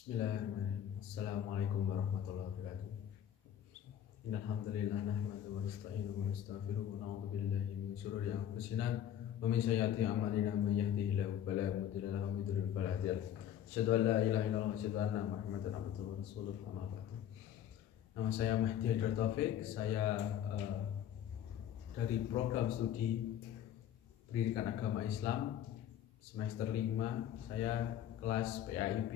Bismillahirrahmanirrahim. Assalamualaikum warahmatullahi wabarakatuh. Innal hamdalillah nahmaduhu wa nasta'inuhu wa nastaghfiruh wa na'udzu billahi min shururi anfusina wa min sayyiati a'malina may yahdihillahu fala mudilla lahu wa may yudlil fala hadiya lahu. Asyhadu an la ilaha illallah wa asyhadu anna Muhammadan abduhu wa rasuluh. Amma ba'du. Nama saya Mahdi Haidar Taufik. Saya dari program studi Pendidikan Agama Islam semester 5. Saya kelas PAIB.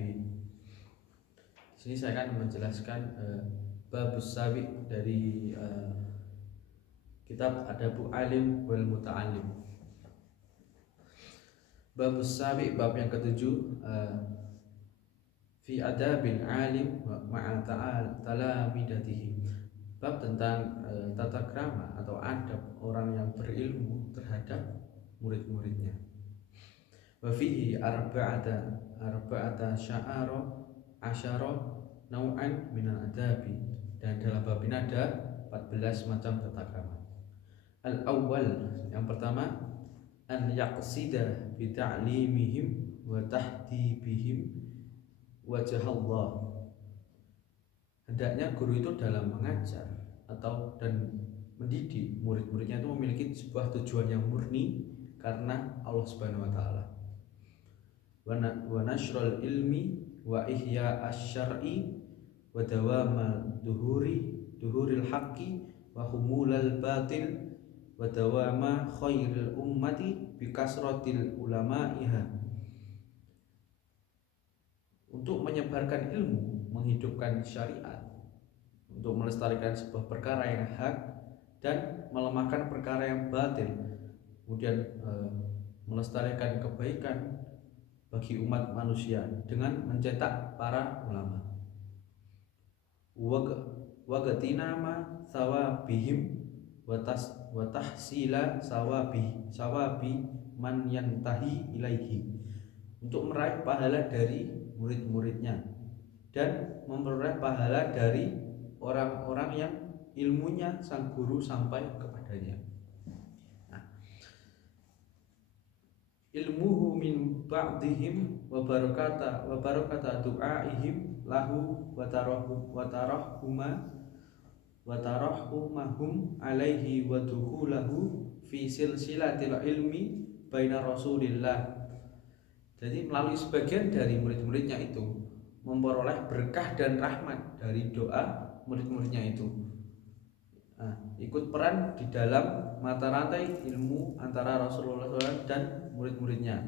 Di sini saya akan menjelaskan babus sabiq dari kitab Adabul Alim wal Muta'allim. Babus sabiq, bab yang ketujuh, fi adabil alim ma'a talamidatihi. Bab tentang tata krama atau adab orang yang berilmu terhadap murid-muridnya. Wa fihi arba'ata asyara nau'an minal adabi, dan dalam bab ini ada 14 macam tata krama. Al-awwal, yang pertama, an yaqsida bi ta'limihim wa tahdibihim wajah Allah. Hendaknya guru itu dalam mengajar dan mendidik murid-muridnya itu memiliki sebuah tujuan yang murni karena Allah Subhanahu wa taala. Wa nashrul ilmi wa ihya asy-syar'i wa dawama duhuril haqqi wa humulal batil wa dawama khairil ummati bi kasratil ulama'iha. Untuk menyebarkan ilmu, menghidupkan syariat, untuk melestarikan sebuah perkara yang hak dan melemahkan perkara yang batil, kemudian melestarikan kebaikan bagi umat manusia dengan mencetak para ulama. Wa gatinama sawabihim wa tahsila sawabi man yantahi ilaihi. Untuk meraih pahala dari murid-muridnya dan memperoleh pahala dari orang-orang yang ilmunya sang guru sampai kepadanya. Ilmuhu min ba'dihim wa barakata du'aihim lahu wa tarahumahum alaihi wa dukhulahu fi silsilatil ilmi baina rasulillah. Jadi melalui sebagian dari murid-muridnya itu memperoleh berkah dan rahmat dari doa murid-muridnya itu. Ikut peran di dalam mata rantai ilmu antara Rasulullah SAW dan murid-muridnya.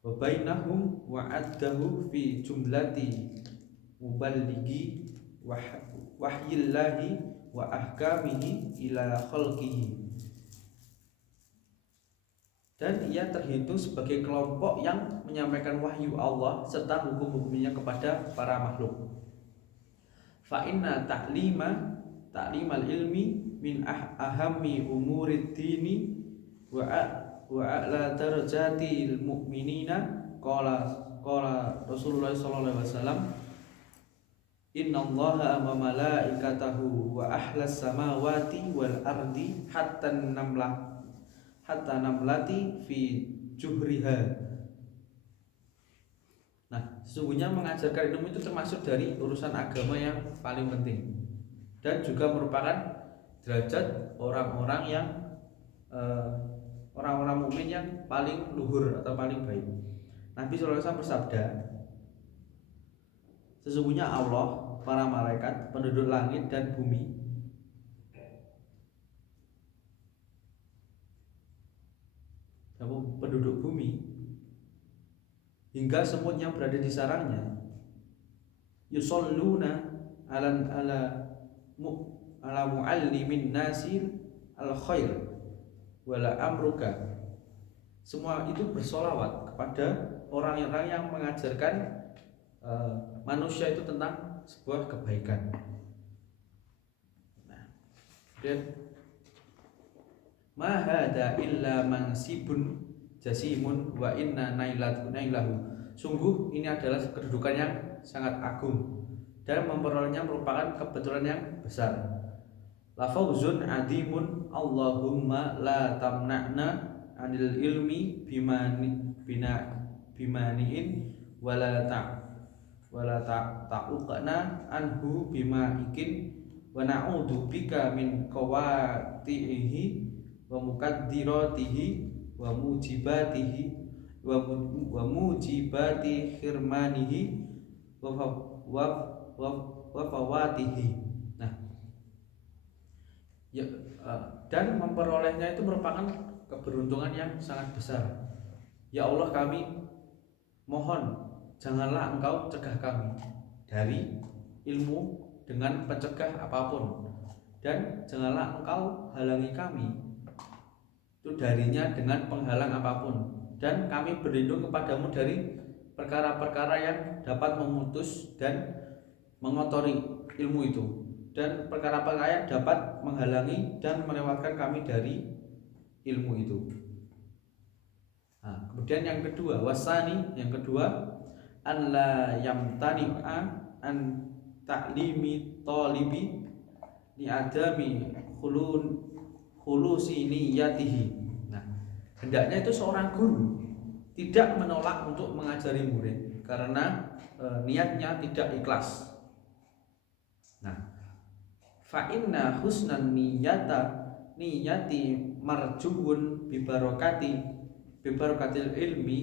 Wa bainahum wa addahu fi jumlati muballighi wahyillahi wa ahkamihi ila khalqihi. Dan ia terhitung sebagai kelompok yang menyampaikan wahyu Allah serta hukum-hukumnya kepada para makhluk. Fa inna ta'limal ilmi min ahammi umurid dini wa a'la darajatil mu'minina. Qala Rasulullah sallallahu alaihi wasallam, innallaha wa malaikatahu wa ahlas samawati wal ardi hatta namlati fi juhriha. Nah, sesungguhnya mengajarkan ilmu itu termasuk dari urusan agama yang paling penting dan juga merupakan derajat orang-orang yang orang-orang mukmin yang paling luhur atau paling baik. Nabi sallallahu alaihi wasallam bersabda, sesungguhnya Allah, para malaikat, penduduk langit dan bumi, penduduk bumi hingga semut yang berada di sarangnya, yusalluna ala muallimin nasir al khair wala amruka. Semua itu bersolawat kepada orang-orang yang mengajarkan manusia itu tentang sebuah kebaikan. Dan ma hada illa mansibun jasimun wa inna nailahu. Sungguh ini adalah kedudukan yang sangat agung dan memperolehnya merupakan kebetulan yang besar. La fawzun adimun Allahumma la tamna'na anil ilmi bimani'in wala wala ta'uqna anhu bima ikin wa na'udzu bika min qawatihi wa mukaddiratihi wa mujibatihi wa mujibati khirmanihi wa wa wa, wa fawatihi. Nah, ya, dan memperolehnya itu merupakan keberuntungan yang sangat besar. Ya Allah, kami mohon janganlah Engkau cegah kami dari ilmu dengan pencegah apapun, dan janganlah Engkau halangi kami itu darinya dengan penghalang apapun, dan kami berlindung kepadamu dari perkara-perkara yang dapat memutus dan mengotori ilmu itu, dan perkara-perkara yang dapat menghalangi dan melewatkan kami dari ilmu itu. Nah, kemudian yang kedua, wasani, yang kedua, an la yamtani'a an ta'limi talibi li adami khulusi niyatihi. Nah, hendaknya itu seorang guru tidak menolak untuk mengajari murid karena niatnya tidak ikhlas. Nah, fa inna husnan niyati marjuun bibarakatil ilmi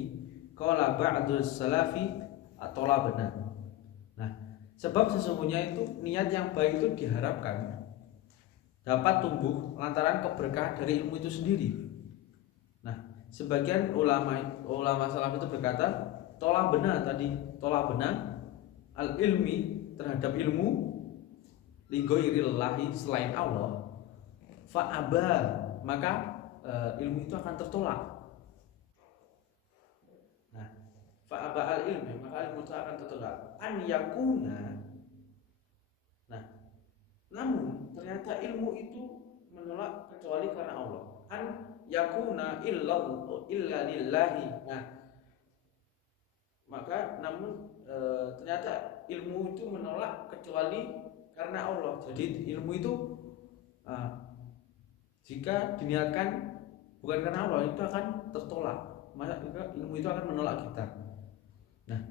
qala ba'du salafi atolabna. Nah, sebab sesungguhnya itu niat yang baik itu diharapkan dapat tumbuh lantaran keberkahan dari ilmu itu sendiri. Nah, sebagian ulama salaf itu berkata tolabna al ilmi terhadap ilmu li ghairillahi selain Allah, fa'aba, maka ilmu itu akan tertolak. Nah, fa'aba al ilmi, maka ilmu itu akan tertolak. An yakuna. Nah, namun ternyata ilmu itu menolak kecuali karena Allah. An yakuna illa lillahi. Nah, maka namun ternyata ilmu itu menolak kecuali karena Allah. Jadi ilmu itu jika diniatkan bukan karena Allah, itu akan tertolak. Maka ilmu itu akan menolak kita. Nah,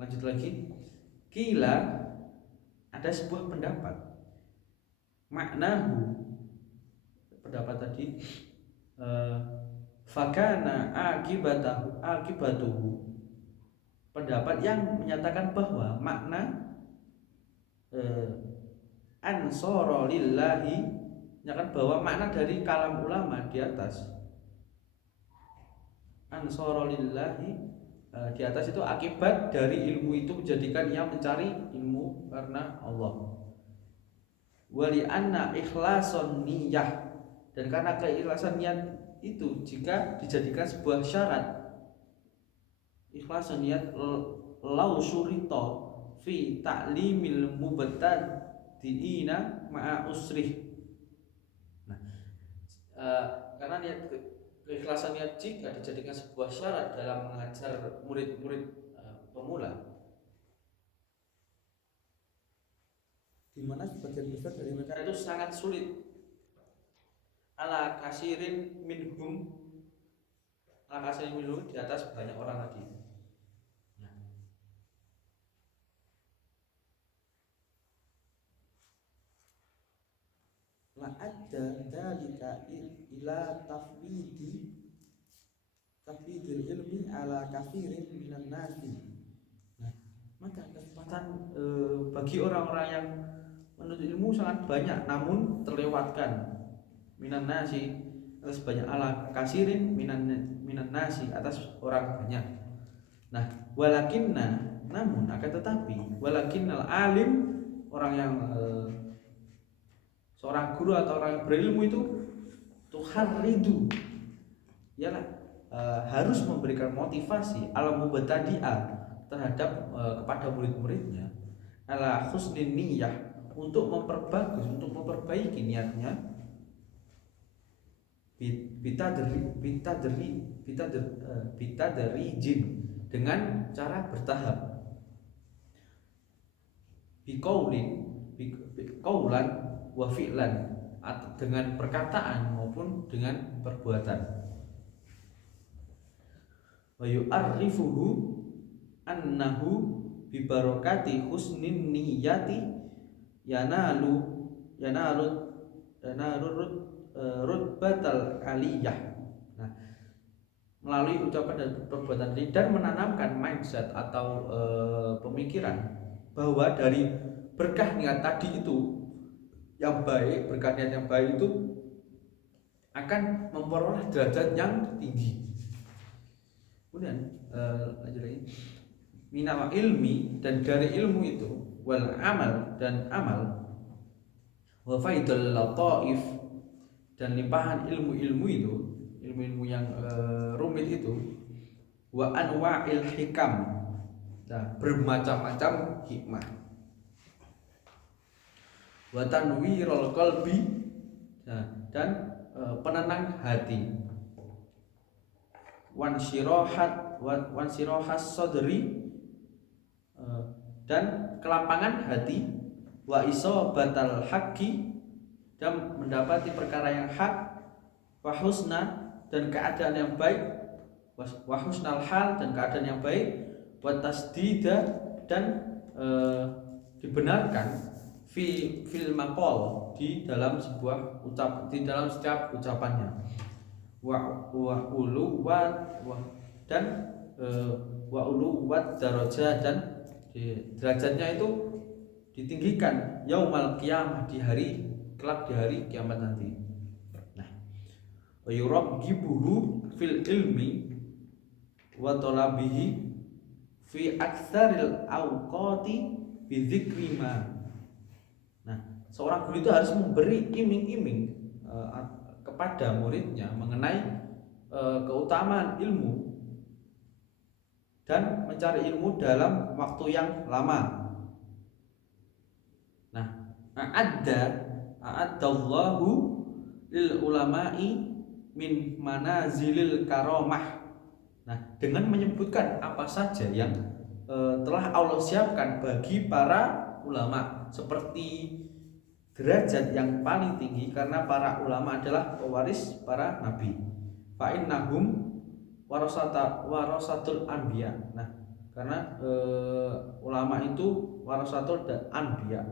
lanjut lagi. Kila, ada sebuah pendapat. Maknahu, pendapat tadi, fakana akibatuhu, pendapat yang menyatakan bahwa makna ansara lillahi, menyatakan bahwa makna dari kalam ulama di atas ansara lillahi, di atas itu akibat dari ilmu itu menjadikan ia mencari ilmu karena Allah. Wali anna ikhlason niyah, dan karena keikhlasan niat itu jika dijadikan sebuah syarat, ikhlason niat lau surito fi ta'limil mubtadiina ma'a usrih. Nah, karena niat keikhlasan niat jika dijadikan sebuah syarat dalam mengajar murid-murid pemula, di mana sebagian besar dari mereka itu sangat sulit, ala kasirin minhum di atas banyak orang tadi. Nah, la adda dalika ila tafwidil ilmi ala kafirin minan nasi. Nah, maka kesempatan bagi orang-orang yang menuntut ilmu sangat banyak, namun terlewatkan minan nasi, atas banyak, ala kasirin minan nasi, atas orang banyak. Nah, walakinna, namun akan tetapi, walakinnal alim, orang yang seorang guru atau orang yang berilmu itu tuharridu, ialah harus memberikan motivasi al mubtadi'ah terhadap kepada murid-muridnya, ala husnin niyah, untuk memperbagus, untuk memperbaiki niatnya, bitadrijin, dengan cara bertahap, biqaulan wa fi'lan, dengan perkataan maupun dengan perbuatan. Wa yu'arrifuhu annahu bi barokati husnin niyati yanalu rutbatal aliyah. Nah, melalui ucapan dan perbuatan ini dan menanamkan mindset atau pemikiran bahwa dari berkah niat tadi itu yang baik, berkah niat yang baik itu akan memperoleh derajat yang tinggi. Kemudian lanjut lagi, minal ilmi, dan dari ilmu itu, wal amal, dan amal, wa faidul lataif, dan limpahan ilmu-ilmu itu, ilmu-ilmu yang rumit itu, wa anwa'il hikam, nah, bermacam-macam hikmah, wa tanwirul qalbi, nah, dan penenang hati, wan sirohas sodri, dan kelapangan hati, wa isobatal haqqi, dan mendapati perkara yang hak, wa husna, dan keadaan yang baik, wa husnal hal, dan keadaan yang baik, wa tasdida, dan dibenarkan fil maqal, di dalam sebuah di dalam setiap ucapannya, wa uluwat, dan wa uluwat darajat, dan derajatnya itu ditinggikan yaumal qiyamah, di hari kelak, di hari kiamat nanti. Nah, wa yurabbibuhu fil ilmi wa talabihi fi aktsaril awqati bi dzikri ma. Nah, seorang guru itu harus memberi iming-iming kepada muridnya mengenai keutamaan ilmu dan mencari ilmu dalam waktu yang lama. Nah, a'addallahu lil ulama'i min manazilil karamah. Nah, dengan menyebutkan apa saja yang telah Allah siapkan bagi para ulama, seperti derajat yang paling tinggi, karena para ulama adalah pewaris para nabi. Fa innahum warasatul anbiya. Nah, karena ulama itu warasatul anbiya.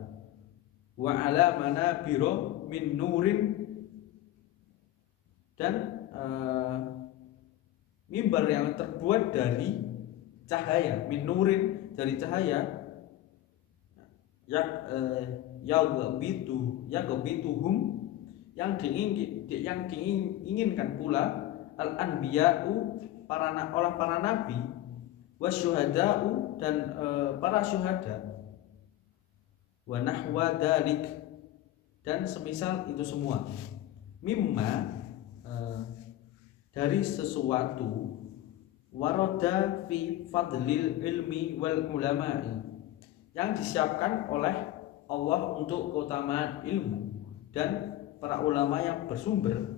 Wa ala manabiro min nurin, dan mimbar yang terbuat dari cahaya, min nurin, dari cahaya, yagbituhum, yang diinginkan pula al anbiya'u, para nabi, wasyuhada'u, dan para syuhada, wa nahwa dalik, dan semisal itu semua, mimma, dari sesuatu, waroda fi fadlil ilmi wal ulama'i, yang disiapkan oleh Allah untuk keutamaan ilmu dan para ulama yang bersumber,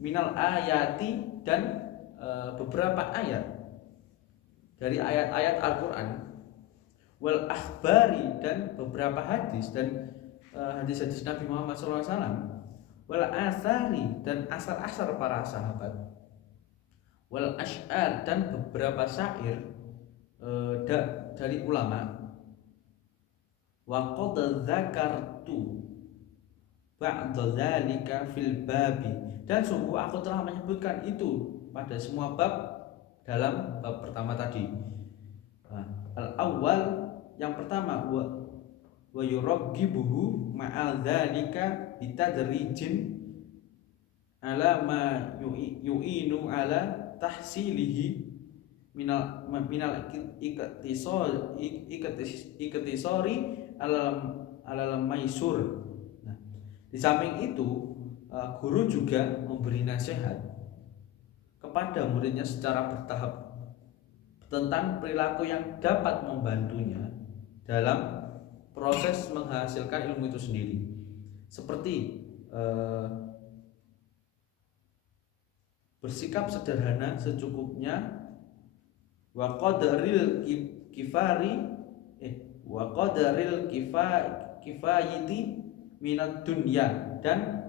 minal ayati, dan beberapa ayat dari ayat-ayat Al-Quran, wal akhbari, dan beberapa hadis dan hadis-hadis Nabi Muhammad SAW, wal asari, dan asar-asar para sahabat, wal ash'ar, dan beberapa syair dari ulama, wa qad dzakartu ba'da dzalika fil babi, dan sungguh aku telah menyebutkan itu pada semua bab dalam bab pertama tadi. Al-awwal, yang pertama, wa yuraggibuhu ma'al dzalika bitadrijin ala ma yu'inu ala tahsilihi minal iktisori alal maisur. Nah, di samping itu guru juga memberi nasihat kepada muridnya secara bertahap tentang perilaku yang dapat membantunya dalam proses menghasilkan ilmu itu sendiri, seperti bersikap sederhana secukupnya, wa qadaril kifayiti minat dunya, dan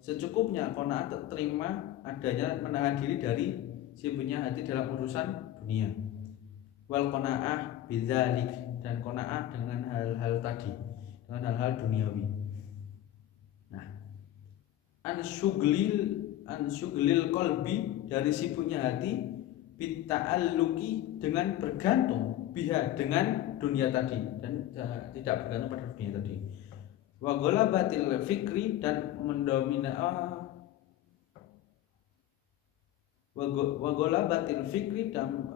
secukupnya qanaat, terima adanya, menahan diri dari sibuknya hati dalam urusan dunia. wal qanaah bidzalik, dan qanaah dengan hal-hal tadi, dengan hal-hal duniawi. Nah, an syuglil qalbi, dari sibuknya hati, bitta'alluqi, dengan bergantung, biha, dengan dunia tadi, dan tidak bergantung pada dunia tadi. Wa ghalabatil fikri, dan wa ghalabatil fikri, dan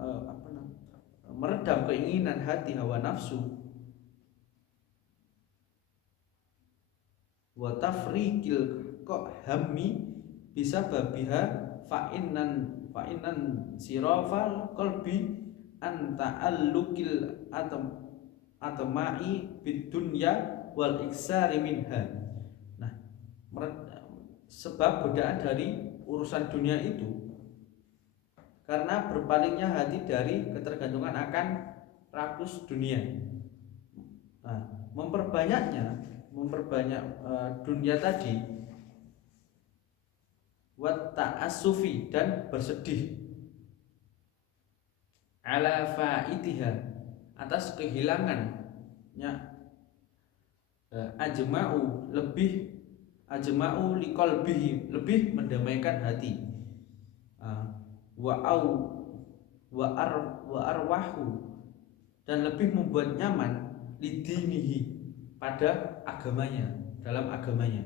meredam keinginan hati, hawa nafsu, wa tafriqil hammi bisa babiha fa'inan sirafal qalbi an ta'allukil atma'i bid dunya wal iksari minha. Nah, sebab godaan dari urusan dunia itu karena berpalingnya hati dari ketergantungan akan rakus dunia. Nah, memperbanyak dunia tadi, wa ta'assufi, dan bersedih, ala fa'itiha, atas kehilangannya, ajma'u liqalbihi, lebih mendamaikan hati, wa arwahu, dan lebih membuat nyaman, lidinihi, pada agamanya, dalam agamanya,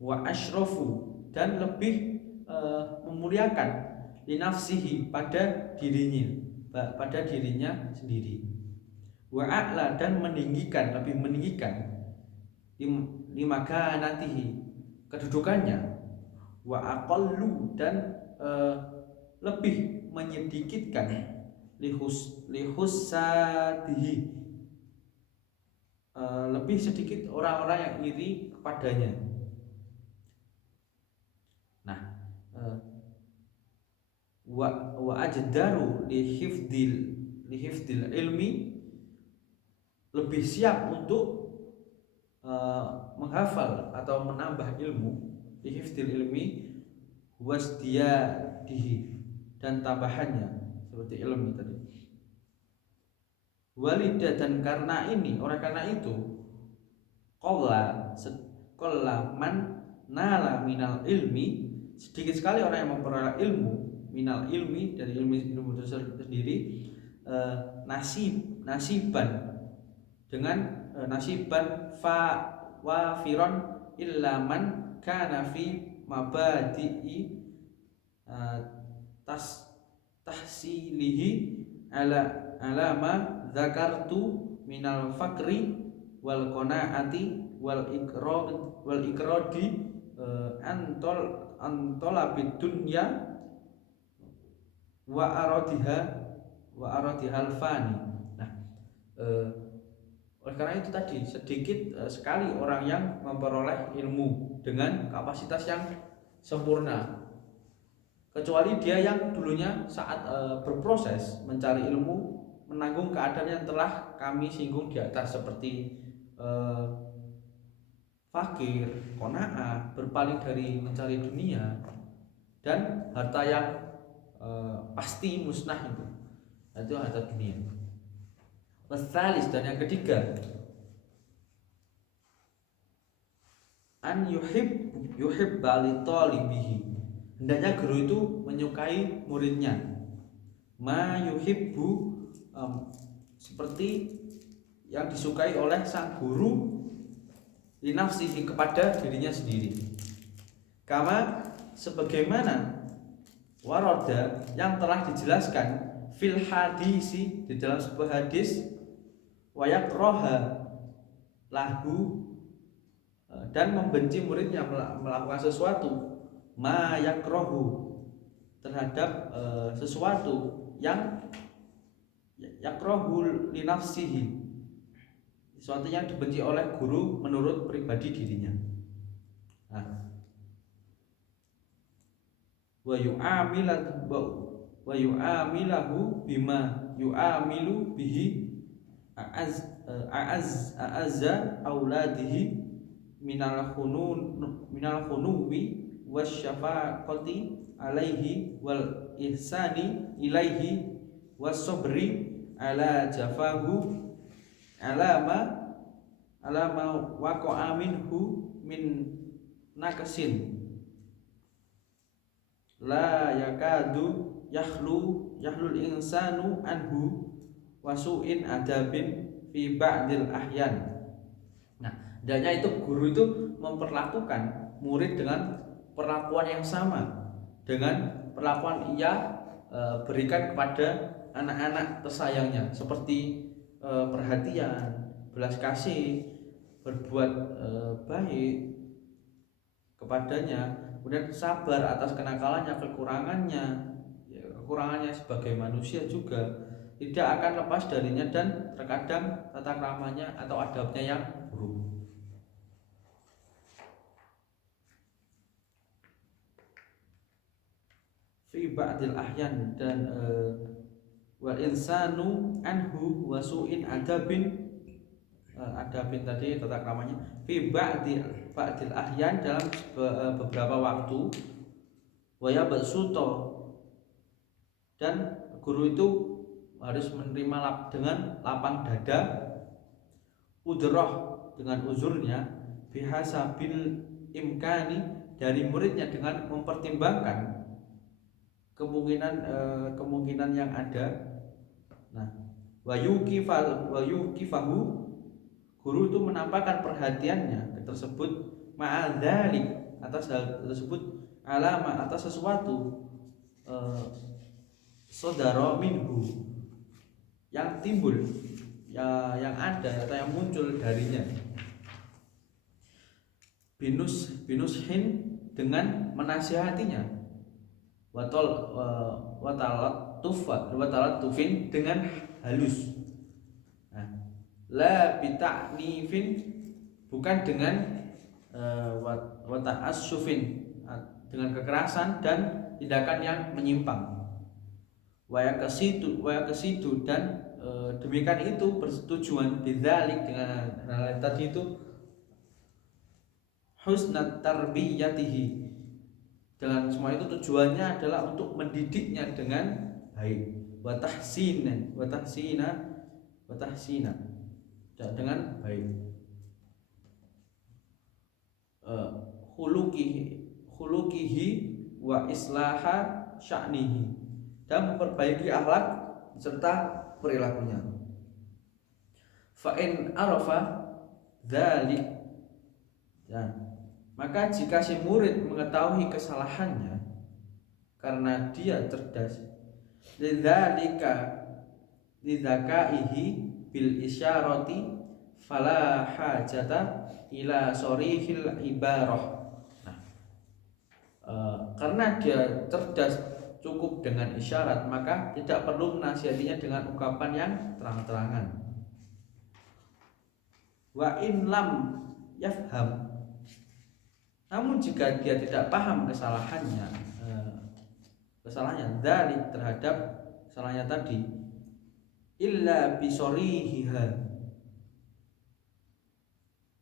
wa asyrafu, dan lebih memuliakan, linafsihi, pada dirinya sendiri, wa a'la, dan meninggikan, lebih meninggikan, limakanatihi, kedudukannya, wa aqallu, dan lebih menyedikitkan, lihussadihi, lebih sedikit orang-orang yang iri kepadanya. Nah, wa ajdaru lihifdil ilmi, lebih siap untuk menghafal atau menambah ilmu, lihifdil ilmi wasdiyadihi, dan tambahannya seperti ilmu tadi. Walidah, dan karena itu, qalla man nala minal ilmi, sedikit sekali orang yang memperoleh ilmu, minal ilmi, dari ilmu itu sendiri, nasiban, dengan nasiban wafiron, illa man kana fi mabadi'i tahsilihi alama zakartu minal fakri wal qanaati wal ikrodi antolabid dunya wa aradihal fani. Nah, oleh karena itu tadi, sedikit sekali orang yang memperoleh ilmu dengan kapasitas yang sempurna, kecuali dia yang dulunya saat berproses mencari ilmu menanggung keadaan yang telah kami singgung di atas, seperti fakir, qanaah, berpaling dari mencari dunia, dan harta yang pasti musnah, itu harta dunia. Wasalis, dan yang ketiga, an yuhibba li talibihi, hendaknya guru itu menyukai muridnya, ma yuhibbu, seperti yang disukai oleh sang guru, linafsihi, kepada dirinya sendiri, kama, sebagaimana, waroda, yang telah dijelaskan, fil hadisi, di dalam sebuah hadis, wayak roha lahu, dan membenci muridnya melakukan sesuatu, ma yakrohu, terhadap sesuatu yang yakrohu linafsihi, sesuatu yang dibenci oleh guru menurut pribadi dirinya. Nah, wa yu'amilahu bima yu'amilu bihi a'azza auladihi minal khunuwi wasyafaqati alaihi wal ihsani ilaihi wasobri ala jafahu alama waqa'a minhu min nakasin la yakadu yahlul insanu anhu wasu'in adabin fi ba'dil ahyan. Nah, hendaknya itu guru itu memperlakukan murid dengan perlakuan yang sama dengan perlakuan ia berikan kepada anak-anak tersayangnya, seperti perhatian, belas kasih, berbuat baik kepadanya, kemudian sabar atas kenakalannya, kekurangannya sebagai manusia juga tidak akan lepas darinya, dan terkadang tata keramanya atau adabnya yang buruk. Fi ba'dil ahyan, dan wal insanu anhu wasu'in adabin tadi tata keramanya fi ba'dil ahyan, dalam beberapa waktu, waya basuto, dan guru itu harus menerima dengan lapang dada, udroh, dengan uzurnya, bihasabil imkani, dari muridnya dengan mempertimbangkan kemungkinan yang ada. Nah, wayukifahu, guru itu menampakkan perhatiannya tersebut, ma'adzalik, atas hal tersebut, alama, atas sesuatu, sodaro minhu, yang timbul, yang ada atau yang muncul darinya, binushin, dengan menasihatinya, watalatufin, dengan halus. Nah, la bita'nifin, bukan dengan wata'assufin, dengan kekerasan dan tindakan yang menyimpang. Wayakesidu, dan demikian itu bertujuan bidzalik, dengan hal tadi itu, husnat tarbiyatihi, dengan semua itu tujuannya adalah untuk mendidiknya dengan baik, watahsina, dengan baik, khuluqihi wa islaha sya'nihi, dan memperbaiki akhlak serta perilakunya. Fa in arafa dzalik, maka jika si murid mengetahui kesalahannya karena dia cerdas, lidzakaihi bil isyarati fala hajata ila sorihil ibarah. Nah, karena dia cerdas cukup dengan isyarat, maka tidak perlu menasihatinya dengan ungkapan yang terang-terangan. Wa in lam yafham, namun jika dia tidak paham kesalahannya dari terhadap kesalahannya tadi, illa bisorihiha,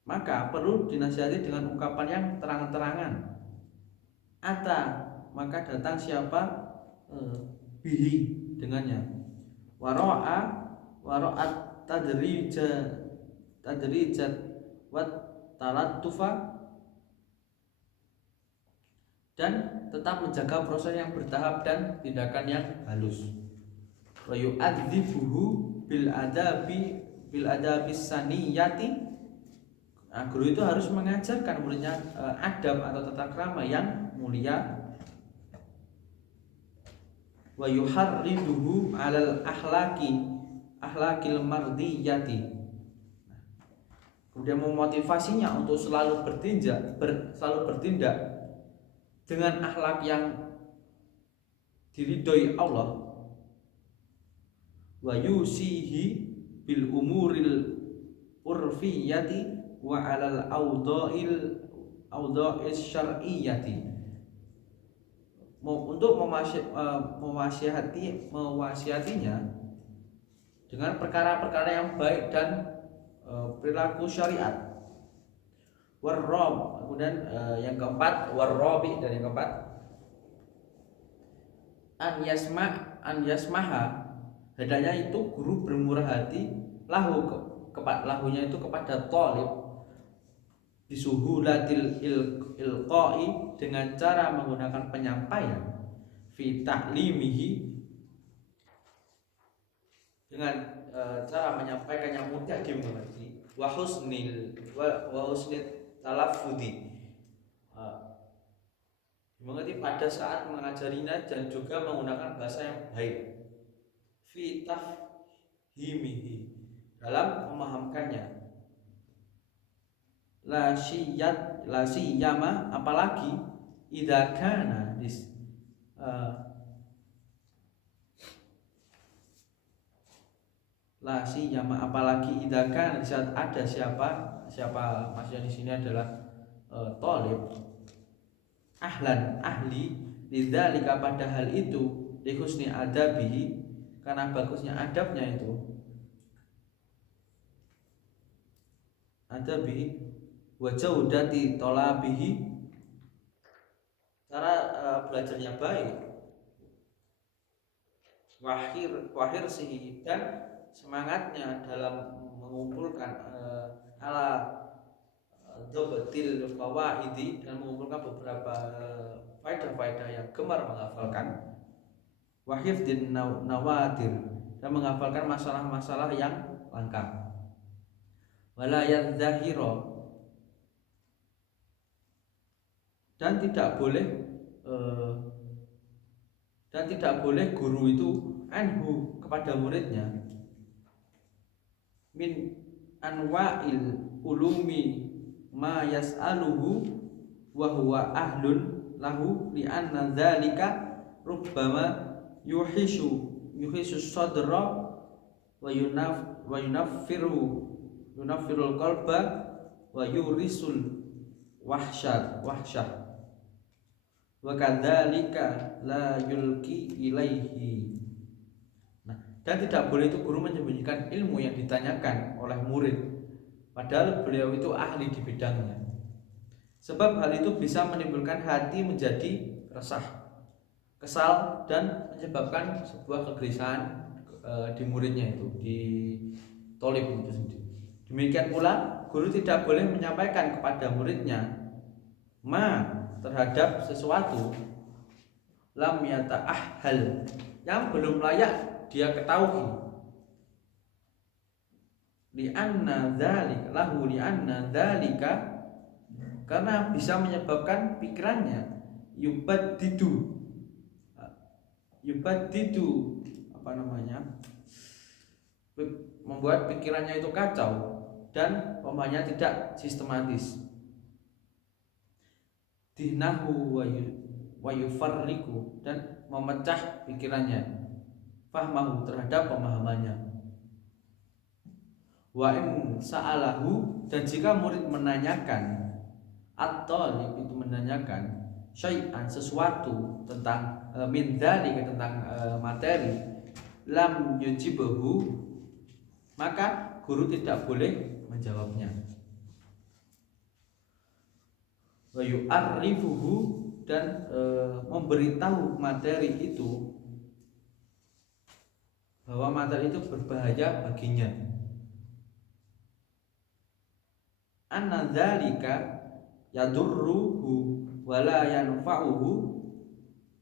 maka perlu dinasihati dengan ungkapan yang terang-terangan. Ata, maka datang siapa, bihi, dengannya, waro'at tadrijat wat talattufa, dan tetap menjaga proses yang bertahap dan tindakan yang halus. Wa yu'adzibuhu bil adabi saniyati. Nah, guru itu harus mengajarkan muridnya adab atau tata krama yang mulia. Wa yuharriduhu 'alal akhlaqil mardiyati. Kemudian memotivasinya untuk selalu bertindak dengan akhlak yang diridhoi Allah. Wa yusihi bil umuril urfiyati wa 'alal audha'is syar'iyyati, untuk mewasiatinya dengan perkara-perkara yang baik dan perilaku syariat. Warrob, kemudian yang keempat, warrobi, dan yang keempat, an yasmaha, Hendaknya itu guru bermurah hati lahunya itu kepada thalib bisuhulatil ilqai, dengan cara menggunakan penyampaian, fi ta'limihi, dengan cara menyampaikan yang mudah dimengerti, wa husnil talaffudi, dimengerti pada saat mengajarinya, dan juga menggunakan bahasa yang baik, fi tafhimihi, dalam memahamkannya, la siyama, apalagi idza kana la siyama, apalagi idza kana, di saat ada siapa maksudnya di sini adalah thalib, ahli lidzalika, pada hal itu, li husni adabihi, karena bagusnya adabnya itu, adabihi, wa jaudati talabihi, cara belajarnya baik, wahir sih, dan semangatnya dalam mengumpulkan ala dobetil fawaidi, dan mengumpulkan beberapa faedah-faedah yang gemar menghafalkan, wahif din nawadir, dan menghafalkan masalah-masalah yang langka, wala yadzahiro, dan tidak boleh guru itu anhu, kepada muridnya, min anwa'il ulumi ma yas'aluhu wa huwa ahlun lahu, li anna dzalika rubbama yuhisu sadra wa yunaffirul qalba wa yurisul wahsyah wa kadzalika la yulki ilaihi. Nah, dan tidak boleh itu guru menyembunyikan ilmu yang ditanyakan oleh murid, padahal beliau itu ahli di bidangnya, sebab hal itu bisa menimbulkan hati menjadi resah, kesal, dan menyebabkan sebuah kegelisahan di muridnya itu, di thalib itu sendiri. Demikian pula guru tidak boleh menyampaikan kepada muridnya terhadap sesuatu lam yata'ahhal, yang belum layak dia ketahui, li'anna dzalika, karena bisa menyebabkan pikirannya yubaddidu, membuat pikirannya itu kacau, dan pemahamannya tidak sistematis, dihnahu wa yufarriqu, dan memecah pikirannya, fahmahu, terhadap pemahamannya, wa in sa'alahu, dan jika murid menanyakan, at-thalib itu menanyakan syai'an, sesuatu tentang min dzalika, tentang materi, lam yujibahu, maka guru tidak boleh menjawabnya, wa yu'arrifuhu, dan memberitahu materi itu bahwa materi itu berbahaya baginya, anna dzalika yadurruhu wala yanfa'uhu,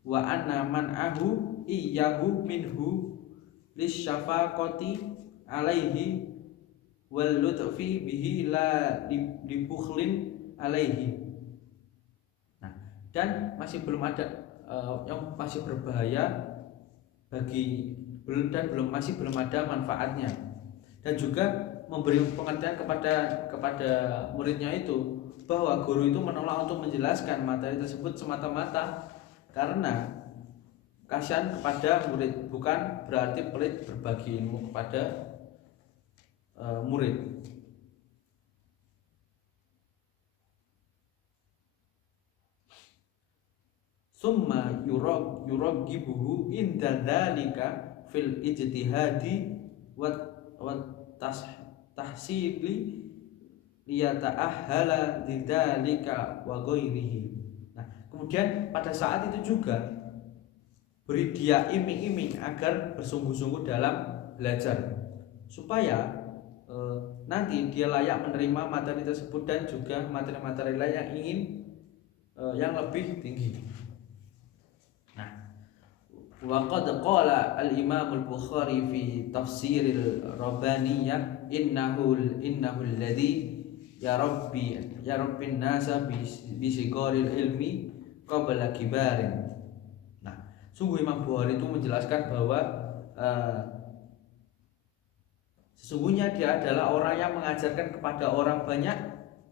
wa anna man'ahu iyyahu minhu lisyafaqati alaihi wal lutfi bihi la dibukhlin alaihi. Nah, dan masih belum ada yang masih berbahaya bagi, dan masih belum ada manfaatnya, dan juga memberi pengertian kepada muridnya itu bahwa guru itu menolak untuk menjelaskan materi tersebut semata-mata karena kasihan kepada murid, bukan berarti pelit berbagi ilmu kepada murid. Summa yuraggibuhu inda dzalika fil ijtihadi wa tahsili liyata'ahhala lidzalika wa ghairihi. Nah, kemudian pada saat itu juga beri dia iming-iming agar bersungguh-sungguh dalam belajar supaya nanti dia layak menerima materi tersebut dan juga materi-materi lain yang ingin yang lebih tinggi. Nah, wa qad qala al-Imam al-Bukhari fi tafsir al-Rabbaniyah innahu alladhi ya rabbin nasa bi sigharil ilmi qabla kibarin. Nah, sungguh Imam Bukhari itu menjelaskan bahwa sesungguhnya dia adalah orang yang mengajarkan kepada orang banyak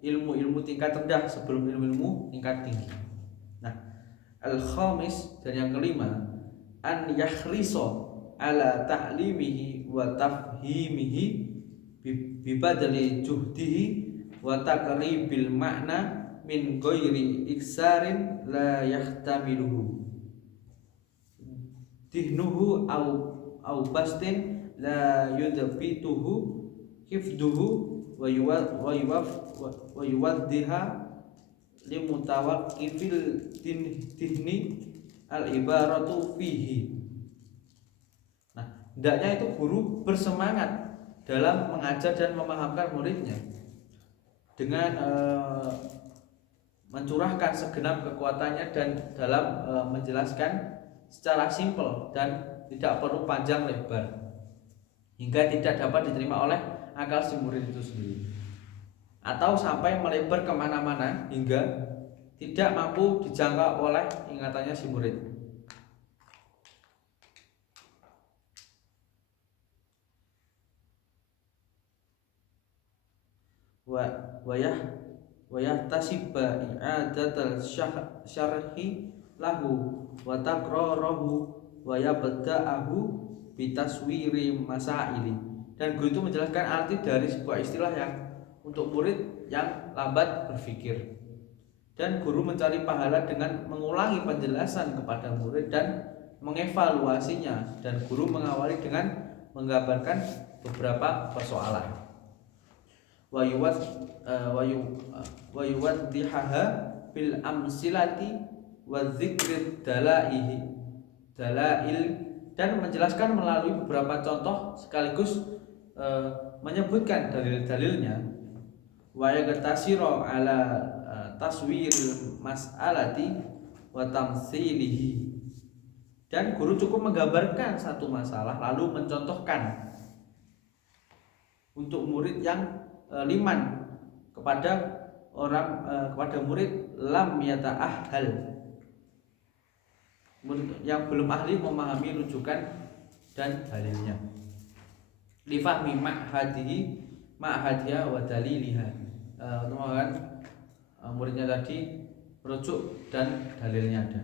ilmu-ilmu tingkat rendah sebelum ilmu-ilmu tingkat tinggi. Nah, al-khamis dan yang kelima, an yakhliso ala ta'limihi wa tafhimihi bi badali juhdihi wa taqribil ma'na min ghairi iksarin la yahtamiluhu dihnuhu au bastin la yudbituhu hifduhu wa yuwaddiha limutawaqqifil dihni al-ibaratu fihi. Nah, hendaknya itu guru bersemangat dalam mengajar dan memahamkan muridnya dengan mencurahkan segenap kekuatannya dan dalam menjelaskan secara simpel dan tidak perlu panjang lebar hingga tidak dapat diterima oleh akal si murid itu sendiri, atau sampai melebar kemana-mana hingga tidak mampu dijangkau oleh ingatannya si murid. Wayah tasibba i'adatal syarhi lahu wa takrarahu wa yabda'ahu bitaswiri masaili. Dan guru itu menjelaskan arti dari sebuah istilah yang untuk murid yang lambat berpikir. Dan guru mencari pahala dengan mengulangi penjelasan kepada murid dan mengevaluasinya. Dan guru mengawali dengan menggambarkan beberapa persoalan. Wa yuwaddihaha bil amsilati wa dzikrid dalail, dan menjelaskan melalui beberapa contoh sekaligus menyebutkan dalil-dalilnya. Wa yaqtasiru ala taswir mas'alati wa tamtsilihi, dan guru cukup menggambarkan satu masalah lalu mencontohkan untuk murid yang liman kepada kepada murid lam yata'ahhal, yang belum ahli memahami rujukan dan dalilnya. Lifahmi ma'hadiha wa daliliha, teman-teman, muridnya tadi rujuk dan dalilnya ada.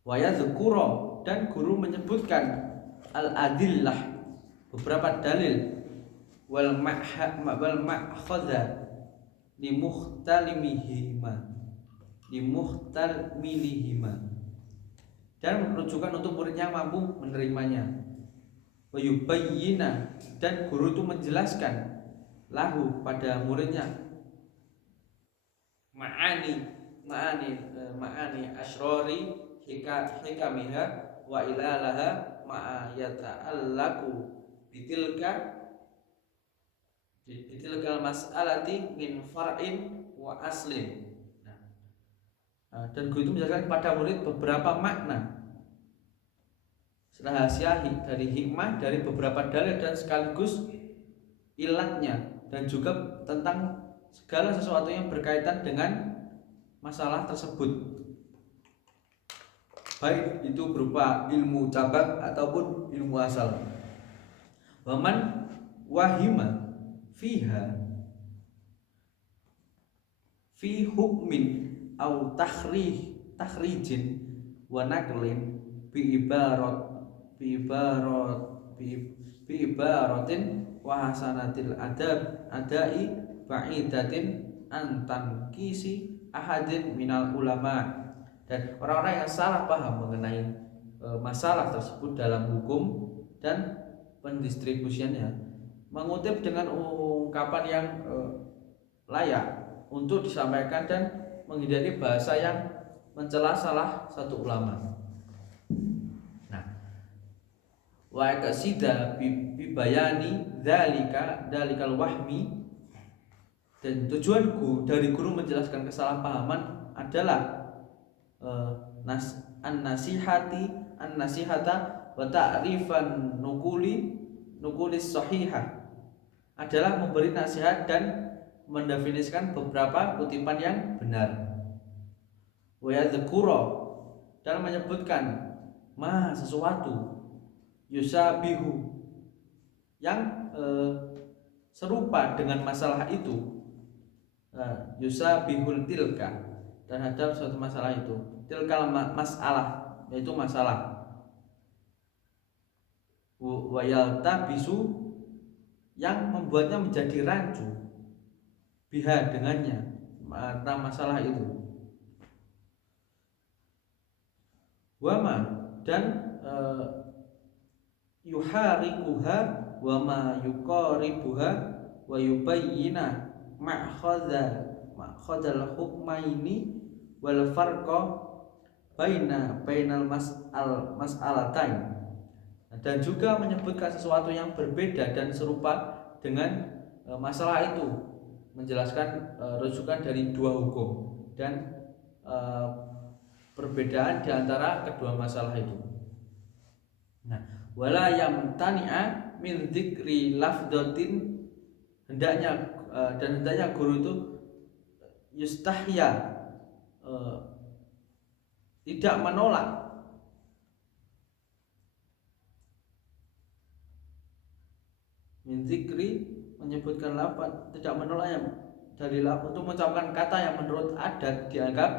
Wa yadhkura, dan guru menyebutkan al-adillah, beberapa dalil, wal ma'khadha limuhtalmilihima, dan rujukan untuk murid yang mampu menerimanya. Wa yubayyina, dan guru itu menjelaskan lahu pada muridnya ma'ani asyrari hikamiha wa ilalaha ma'a yata'allaku bitilkal mas'alati min far'in wa aslin. Dan guru itu menjelaskan kepada murid beberapa makna rahasia dari hikmah dari beberapa dalil dan sekaligus ilatnya, dan juga tentang segala sesuatu yang berkaitan dengan masalah tersebut, baik itu berupa ilmu cabang ataupun ilmu asal. Waman wahima fiha fi hukmin au takhrijin wa naqlin bi ibaratin wa hasanatil adai ba'idatin antan kisi ahadin minal ulama. Dan orang-orang yang salah paham mengenai masalah tersebut dalam hukum dan pendistribusiannya mengutip dengan ungkapan yang layak untuk disampaikan dan menghindari bahasa yang mencela salah satu ulama. wa qasida bi bayani dalikal wahmi, dan tujuanku dari guru menjelaskan kesalahpahaman adalah an-nasihata wa ta'rifan nukulis sahihah, adalah memberi nasihat dan mendefinisikan beberapa kutipan yang benar. Wa yadhkura, dan menyebutkan sesuatu yusabihu, yang serupa dengan masalah itu, yusabihul tilka, terhadap suatu masalah itu, tilkal masalah, yaitu masalah, wa yaltabisu, yang membuatnya menjadi rancu, biha, dengannya, karena masalah itu, wama, dan yuharikuha wama yuqaribuha wa yubayyina ma'khadal hukmaini wal farqa bainal mas'alatain, dan juga menyebutkan sesuatu yang berbeda dan serupa dengan masalah itu, menjelaskan rujukan dari dua hukum dan perbedaan di antara kedua masalah itu. Nah, wala yamtani'a min dzikri lafdzatin, hendaknya guru itu yustahya, tidak menolak, min dzikri, menyebutkan lafaz, tidak menolaknya dari lafaz untuk mengucapkan kata yang menurut adat dianggap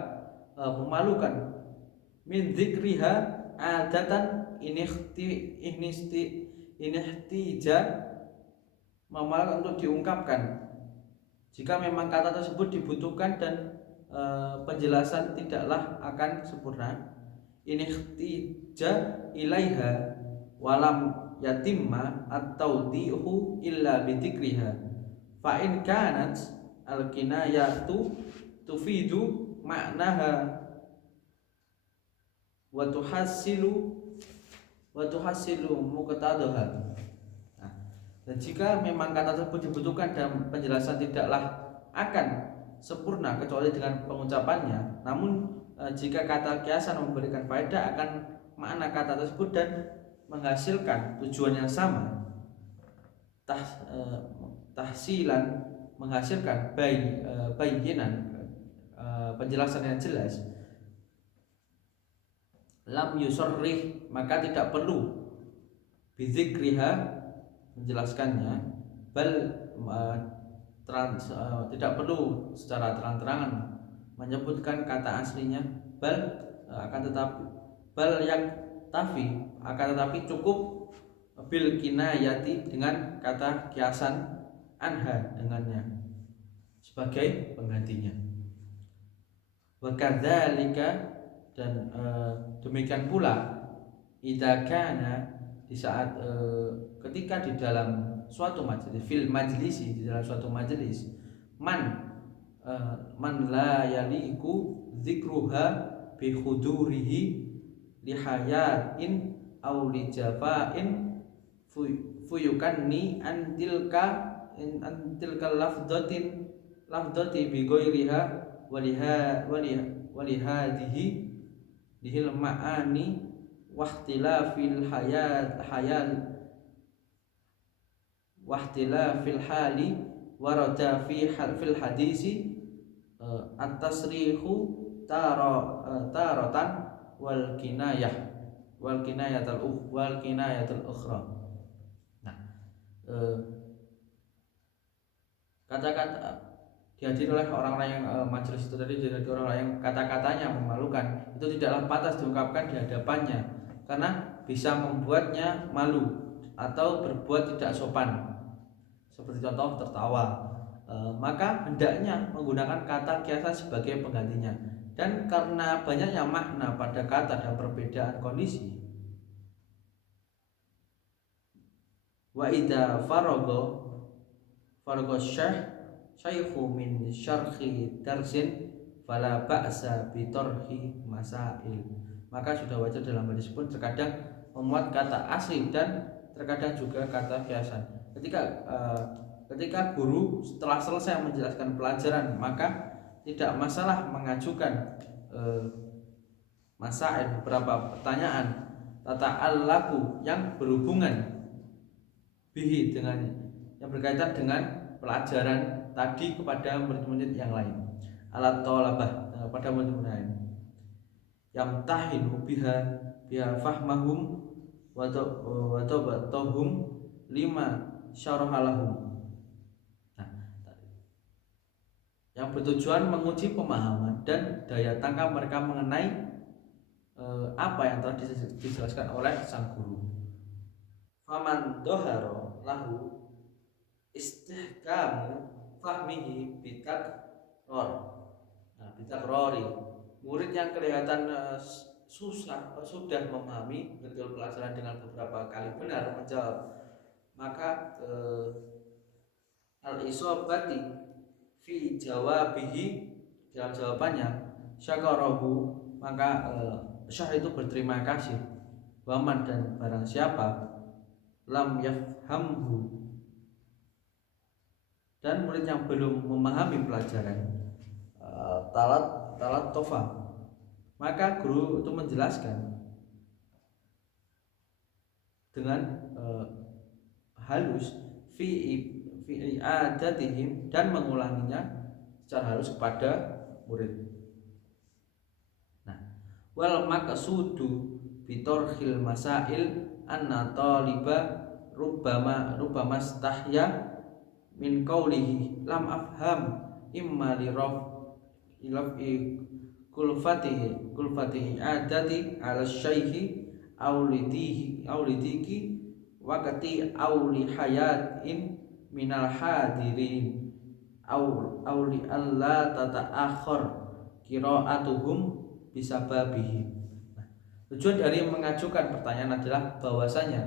memalukan, min dzikriha adatan inihtija, memalukan untuk diungkapkan jika memang kata tersebut dibutuhkan dan penjelasan tidaklah akan sempurna, inihtija ilaiha walam yatimma at-tawdihu illa bidzikriha, fa in kanat al-kinayatu tufidu ma'naha wa tuhassilu muqtadaha. Nah, dan jika memang kata tersebut dibutuhkan dan penjelasan tidaklah akan sempurna kecuali dengan pengucapannya, namun jika kata kiasan memberikan faedah akan makna kata tersebut dan menghasilkan tujuan yang sama, tahsilan, menghasilkan bayinan, penjelasan yang jelas, lam yusorrih, maka tidak perlu bidzikriha, menjelaskannya, bal tidak perlu secara terang-terangan menyebutkan kata aslinya, bal akan tetapi bal yang akan tetapi cukup bil kinayati, dengan kata kiasan, anha, dengannya, sebagai penggantinya. Wa kadzalika, dan demikian pula, idza kana, di saat ketika di dalam suatu majelis, fil majlisi, di dalam suatu majelis, man la yaliku dzikruha bi hudurihi lihayatin aw li jafain fuyukanni antilka lafdati bi ghairiha walihadihi dihil ma'ani wahtilafil hali warada fil hadisi at-tasrihu taratan wal kinayatul ukhra. Nah, kata-kata dihadiri oleh orang-orang yang majelis itu tadi, dihadiri orang-orang yang kata-katanya memalukan, itu tidaklah pantas diungkapkan di hadapannya karena bisa membuatnya malu atau berbuat tidak sopan, seperti contoh tertawa. Maka hendaknya menggunakan kata kiasan sebagai penggantinya. Dan karena banyaknya makna pada kata dan perbedaan kondisi, wa idza faraga syaikhu min syarhi darsin fala ba'sa bi tarhi masail, maka sudah wajar dalam hal tersebut terkadang memuat kata asli dan terkadang juga kata kiasan. Ketika guru setelah selesai menjelaskan pelajaran, maka tidak masalah mengajukan masail, beberapa pertanyaan tata'allaku yang berhubungan bihi, dengan yang berkaitan dengan pelajaran tadi kepada murid-murid yang lain, alat tolabah, pada murid-murid lain, yang tahinu biha fahmahum wa tabatahum lima syarahalahum. Nah, yang bertujuan menguji pemahaman dan daya tangkap mereka mengenai apa yang telah dijelaskan oleh sang guru. Faman doharo lahu istihkamu fahmihi bitakror. Nah, bitakrori, murid yang kelihatan sudah memahami betul pelajaran dengan beberapa kali benar menjawab, maka al-isobati fi jawabihi, dalam jawabannya, syakarahu, maka syah itu berterima kasih, waman, dan barang siapa lam yafhamhu, dan murid yang belum memahami pelajaran, talat tofa, maka guru itu menjelaskan dengan halus fi i'adatihim, dan mengulanginya secara halus kepada murid. Nah, wal maqsudu bitorhil masail anna taliba rubbama stahya min qawlihi lam afham imma li rafi kulfatihi adati ala syaihi aulidiki wakati auli hayatin minal hadirin auli alla tata'akhir qira'atuhum bisababihi. Tujuan dari mengajukan pertanyaan adalah bahwasanya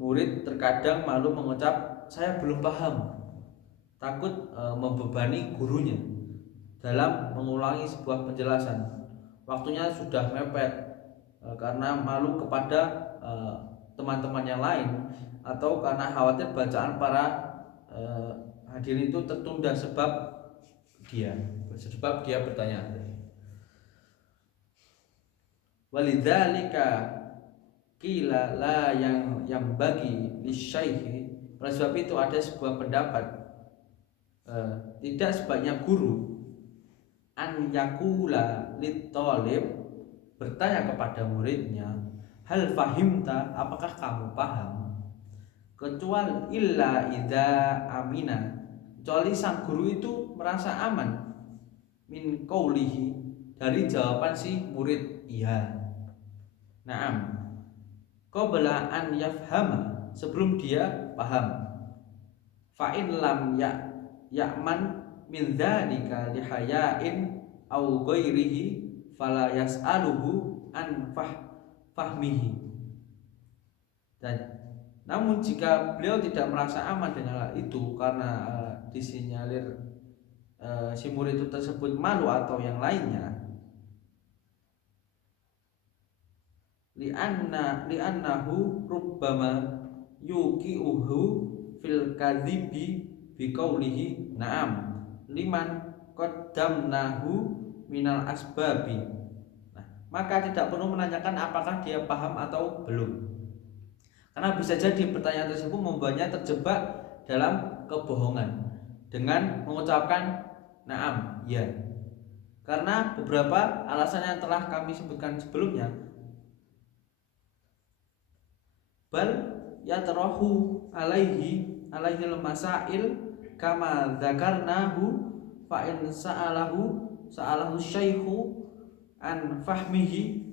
murid terkadang malu mengucap saya belum paham, takut membebani gurunya dalam mengulangi sebuah penjelasan. Waktunya sudah mepet karena malu kepada teman-teman yang lain, atau karena khawatir bacaan para hadirin itu tertunda sebab dia bertanya. Walidzalika qila la yang bagi lisyaihi, oleh sebab itu ada sebuah pendapat tidak sebaiknya guru an yakula litolib, bertanya kepada muridnya, hal fahimta, apakah kamu paham, kecuali illa idza amina, kecuali sang guru itu merasa aman, min qaulihi, dari jawaban si murid iya, na'am, qabla an yafhama, sebelum dia paham, fa in lam ya'man min dzalika lihayain au ghairihi fala yas'aluhu an fahmihi. Dan namun jika beliau tidak merasa aman dengan hal itu karena disinyalir si murid itu tersebut malu atau yang lainnya, li'annahu rubbama yuqi'uhu fil kadzibi biqaulihi na'am liman qaddamnahu minal asbabi. Nah, maka tidak perlu menanyakan apakah dia paham atau belum, karena bisa jadi pertanyaan tersebut membuatnya terjebak dalam kebohongan dengan mengucapkan na'am, ya, karena beberapa alasan yang telah kami sebutkan sebelumnya. Bal yatrahu alaihi masail kama dzakarnahu fa in sa'alahu syaikhu an fahmihi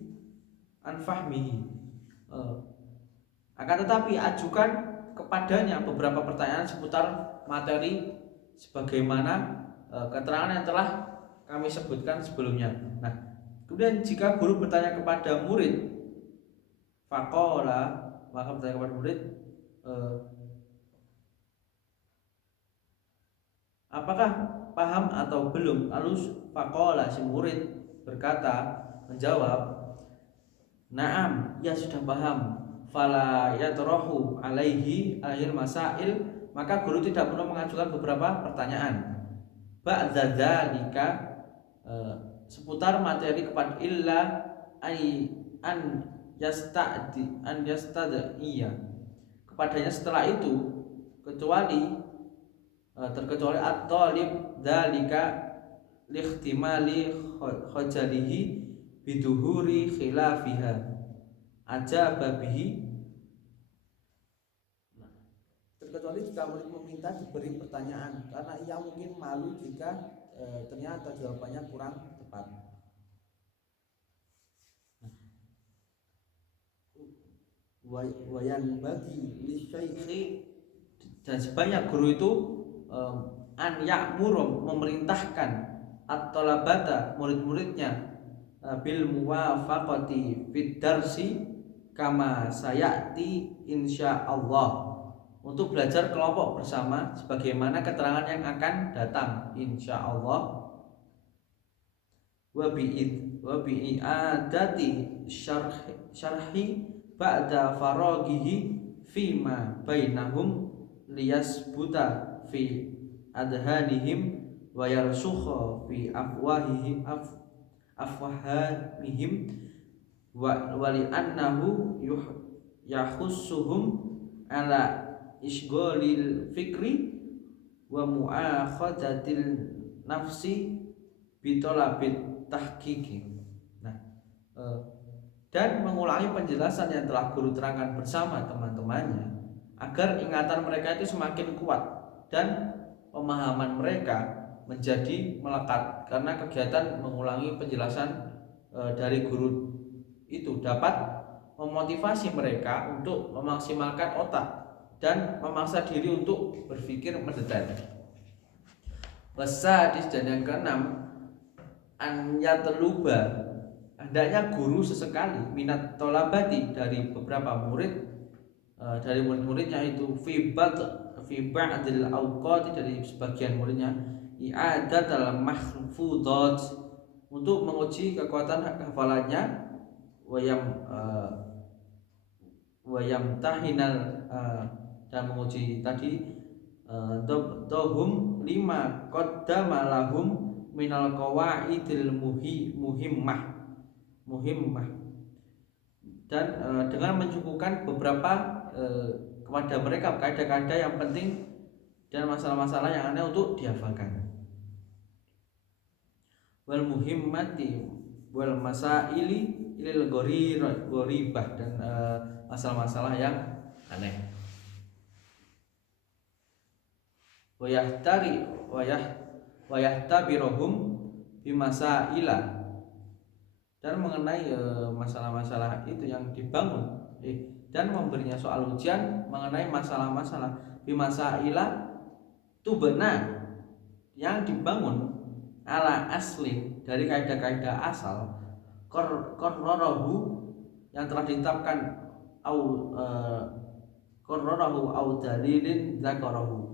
akan tetapi ajukan kepadanya beberapa pertanyaan seputar materi sebagaimana keterangan yang telah kami sebutkan sebelumnya. Nah, kemudian jika guru bertanya kepada murid, faqala, maka bertanya kepada murid, apakah paham atau belum? Lalu faqala, si murid berkata, menjawab, na'am, ya sudah paham. fala yatrahu alaihi alil masail, maka guru tidak perlu mengajukan beberapa pertanyaan ba'da dzalika seputar materi kepada illa an yastadiyya kepadanya setelah itu, terkecuali at-talib dzalika lihtimali khajalihi biduhuri khilafiha ajaba bihi. Terkecuali jika murid meminta diberi pertanyaan karena ia mungkin malu jika ternyata jawabannya kurang tepat. Wayan bagi li syaikhi, dan sebanyak guru itu an ya'muru, memerintahkan at-talabata, murid-muridnya bil muwafaqati fid darsi kama sayati insyaallah, untuk belajar kelompok bersama sebagaimana keterangan yang akan datang insyaallah. Wa bi'adati syarhi ba'da faraghihi fima bainahum liyasbuta fi adhanihim wa yarsukha fi afwahamihim wa li annahu yakhussuhum ala isghalil fikri wa mu'akhadatil nafsi bitolabit tahqiqi. Dan mengulangi penjelasan yang telah guru terangkan bersama teman-temannya agar ingatan mereka itu semakin kuat dan pemahaman mereka menjadi melekat, karena kegiatan mengulangi penjelasan dari guru itu dapat memotivasi mereka untuk memaksimalkan otak dan memaksa diri untuk berpikir mendetail. Wasadis, dan yang keenam, an yatluba, hendaknya guru sesekali minat tolabati, dari beberapa murid, dari murid-muridnya itu fi ba'dil awqat, dari sebagian muridnya i'adat al mahfudat, untuk menguji kekuatan hafalannya, wayam tahinal, dan menguji tadi dohum lima qaddama lahum minal qawaidil muhimmah, dan dengan mencukupkan beberapa kepada mereka kaidah-kaidah yang penting dan masalah-masalah yang aneh untuk dihafalkan. Wal muhimmati wal masaili ilal gharibah, dan masalah-masalah yang aneh. Wayahtabirohum bimasaila, dan mengenai masalah-masalah itu yang dibangun, dan memberinya soal ujian mengenai masalah-masalah bimasaila tubna, yang dibangun ala asli, dari kaidah-kaidah asal, qarrarahu, yang telah ditetapkan, qarrarahu au dalilin zakarahu,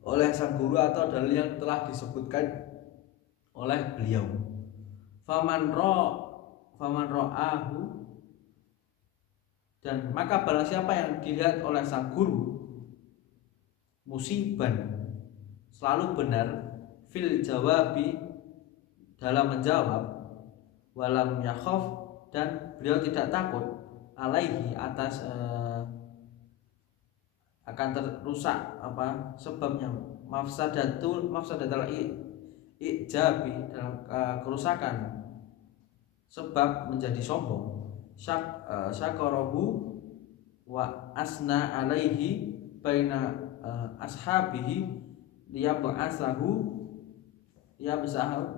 oleh sang guru atau dalil yang telah disebutkan oleh beliau. Faman ra'ahu, dan maka barang siapa yang dilihat oleh sang guru musiban, selalu benar, fil jawabi, dalam menjawab, walam yakhaf, dan beliau tidak takut, alaihi, atas akan terusak sebabnya, mafsadatul ijabi, dalam kerusakan sebab menjadi sombong, syakarahu wa asna alaihi baina ashabihi liyab'asahu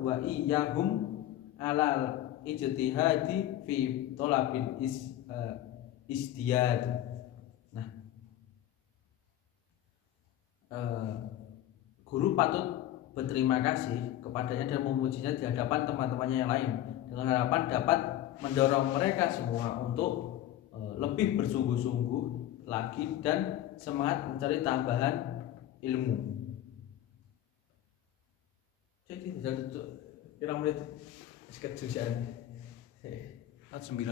wa iyahum ala ijtihadi fi thalabil istiyad. Nah, guru patut berterima kasih kepadanya dan memujinya di hadapan teman-temannya yang lain, dengan harapan dapat mendorong mereka semua untuk lebih bersungguh-sungguh lagi dan semangat mencari tambahan ilmu. Jadi pirang menit sekejusan 49.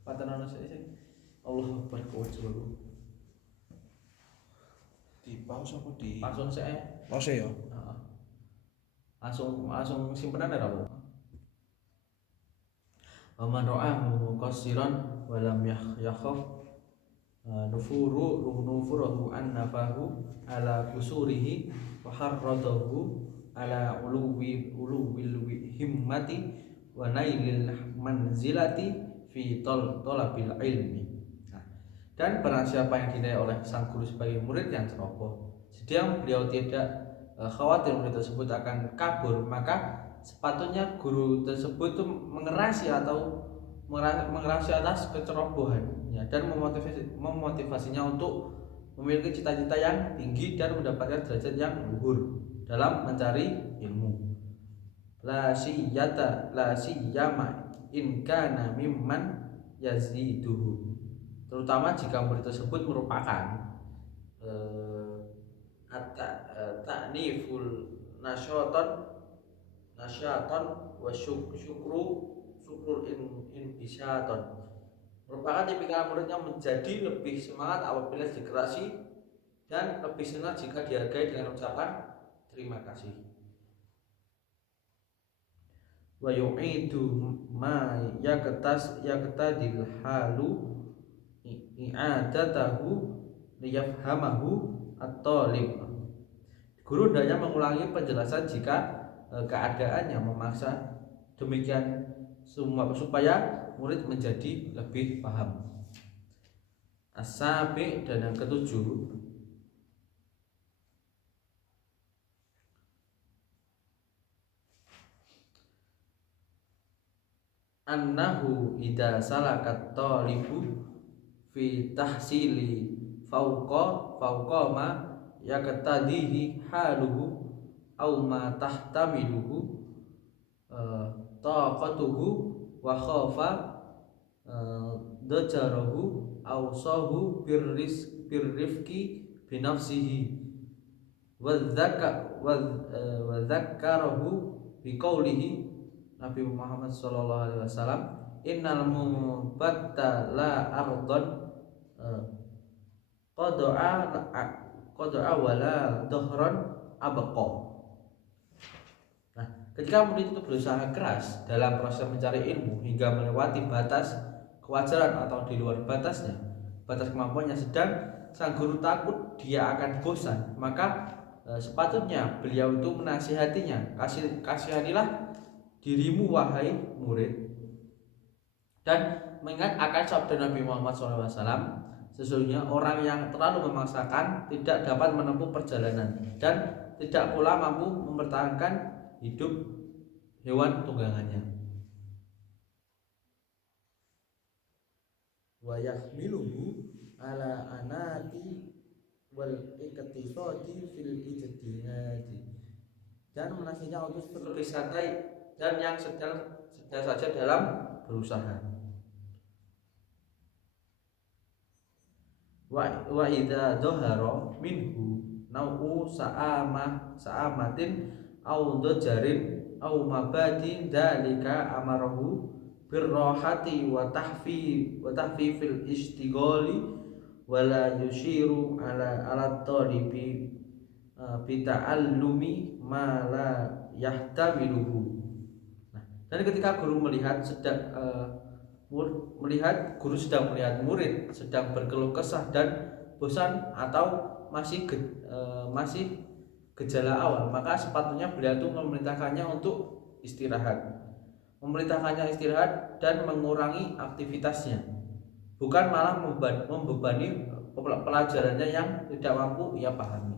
Patan ono sik. Allah Akbar coba lu. Di pause apa di Langsung saya. pause ya? Langsung simpenan ya apa? Waman ra'ahu qasiran walam yakhaf nufurahu an nafahu ala kusurihi wa harradahu ala uluwil himmati wa nailil manzilati fi talabil ilmi. Dan barang siapa yang dinilai oleh sang guru sebagai murid yang ceroboh, sedang beliau tidak khawatir murid tersebut akan kabur, maka sepatutnya guru tersebut itu mengerasi atas kecerobohannya dan memotivasinya untuk memiliki cita-cita yang tinggi dan mendapatkan derajat yang luhur dalam mencari ilmu. La siyama in kana mimman yaziduhu, terutama jika murid tersebut merupakan ta'niful nasyatan wa syukrul inbisyaton, merupakan tipikal murid yang menjadi lebih semangat apabila dikerasi dan lebih senang jika dihargai dengan ucapan terima kasih. Wa yu'idu ma yaqtadil halu i'adatahu liyafhamahu at-talib. Guru hendaknya mengulangi penjelasan jika keadaannya memaksa demikian supaya murid menjadi lebih paham. As-sabi, dan yang ketujuh, annahu idza salakat talibu fi tahsili fauqa ma yaqtadihi haluhu aw ma tahtamiluhu taqatuhu wa khafa dajarahu aw sahu birrifqi binafsihi wa dzakkarahu biqaulihi Nabi Muhammad sallallahu alaihi wasallam, innal mubatta la ardon qada'a wala dhahran abqa. Nah, ketika murid itu berusaha keras dalam proses mencari ilmu hingga melewati batas kewajaran atau di luar batas kemampuannya, sedang sang guru takut dia akan bosan, maka sepatutnya beliau itu menasihatinya, kasihanilah dirimu wahai murid, dan mengingat akan sabda Nabi Muhammad SAW, sesungguhnya orang yang terlalu memaksakan tidak dapat menempuh perjalanan dan tidak pula mampu mempertahankan hidup hewan tunggangannya. Wa yahmiluhu ala anati wal iktisadi fil ijtihadi, dan menasihnya untuk lebih santai dan yang sedang saja dalam berusaha. Wa idza dhahara minhu nau'u sa'amatin aw dajarin aw mabadi dzalika amarahu birrahati wa tahfifil istighali wala yushiru ala talibi bita'allumi ma la yahtamiluhu. Dan ketika guru melihat guru sedang melihat murid sedang berkeluh kesah dan bosan atau masih gejala awal, maka sepatutnya beliau itu memerintahkannya istirahat dan mengurangi aktivitasnya, bukan malah membebani pelajarannya yang tidak mampu ia pahami.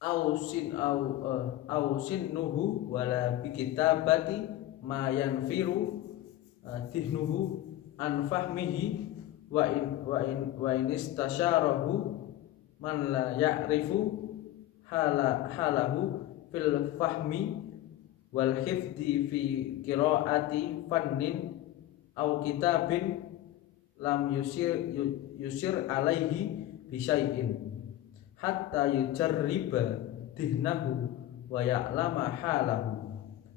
Ausin nuhu wala bikitabati ma yanfiru dhihnuhu an fahmihi wa in istasyarahu man la ya'rifu halahu fil fahmi wal hifdi fi qiraati fannin au kitabin lam yusir alaihi bisyai'in hatta yujarriba dihnahu wa ya'lama halahu.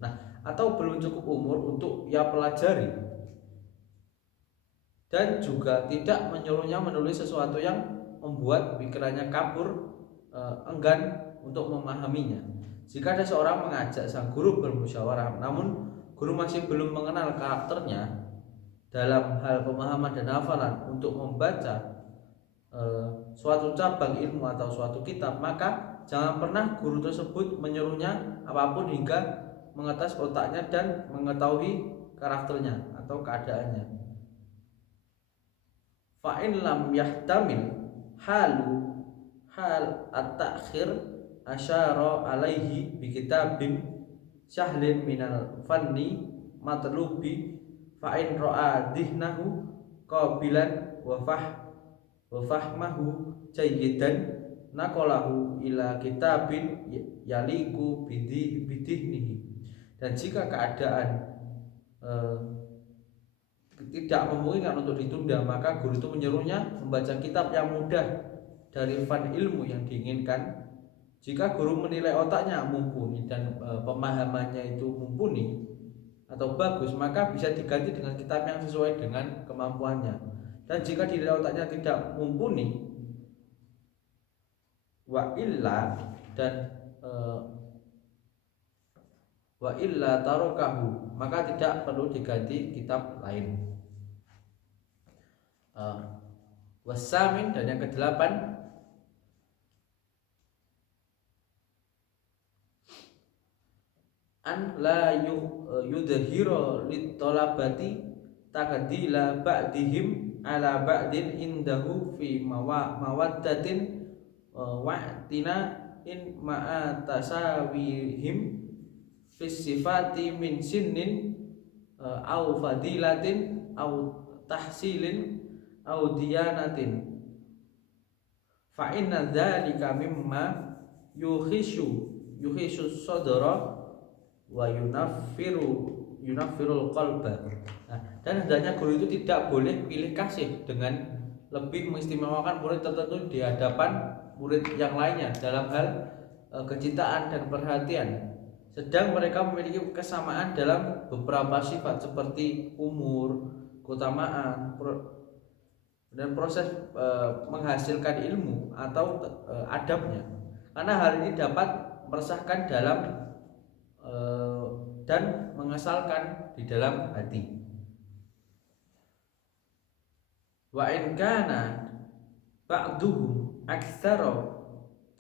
Nah, atau belum cukup umur untuk ia pelajari dan juga tidak menyuruhnya menulis sesuatu yang membuat pikirannya kabur, enggan untuk memahaminya. Jika ada seorang mengajak sang guru bermusyawarah, namun guru masih belum mengenal karakternya dalam hal pemahaman dan hafalan untuk membaca suatu cabang ilmu atau suatu kitab, maka jangan pernah guru tersebut menyuruhnya apapun hingga mengetes otaknya dan mengetahui karakternya atau keadaannya. Fa'in lam yahtamil hal at-ta'khir asyara alaihi bi kitabin syahlin minal fanni matlubi fa'in ra'a dhihnahu qabilan wa fahmahu jayyidan naqalahu ila kitabin yaliku bidihnihi. Dan jika keadaan tidak memungkinkan untuk ditunda, maka guru itu menyuruhnya membaca kitab yang mudah dari fan ilmu yang diinginkan. Jika guru menilai otaknya mumpuni dan pemahamannya itu mumpuni atau bagus, maka bisa diganti dengan kitab yang sesuai dengan kemampuannya. Dan jika dinilai otaknya tidak mumpuni, wa illa tarokahu, maka tidak perlu diganti kitab lain. Wasamin, dan yang ke-8, an la yudhira litolabati takdila ba'dihim ala ba'din indahu fi mawaddatin wa'tina in ma'a tasawihim fi sifati min sinnin au fadilatin au tahsilin au diyanatin fa inna dzalika mimma yuhishu sadra wa yunafirul qalba. Dan hendaknya guru itu tidak boleh pilih kasih dengan lebih mengistimewakan murid tertentu di hadapan murid yang lainnya dalam hal kecintaan dan perhatian, sedang mereka memiliki kesamaan dalam beberapa sifat seperti umur, keutamaan, dan proses menghasilkan ilmu atau adabnya, karena hal ini dapat meresahkan dalam dan mengesalkan di dalam hati. Wa in kana ba'duhum aktsara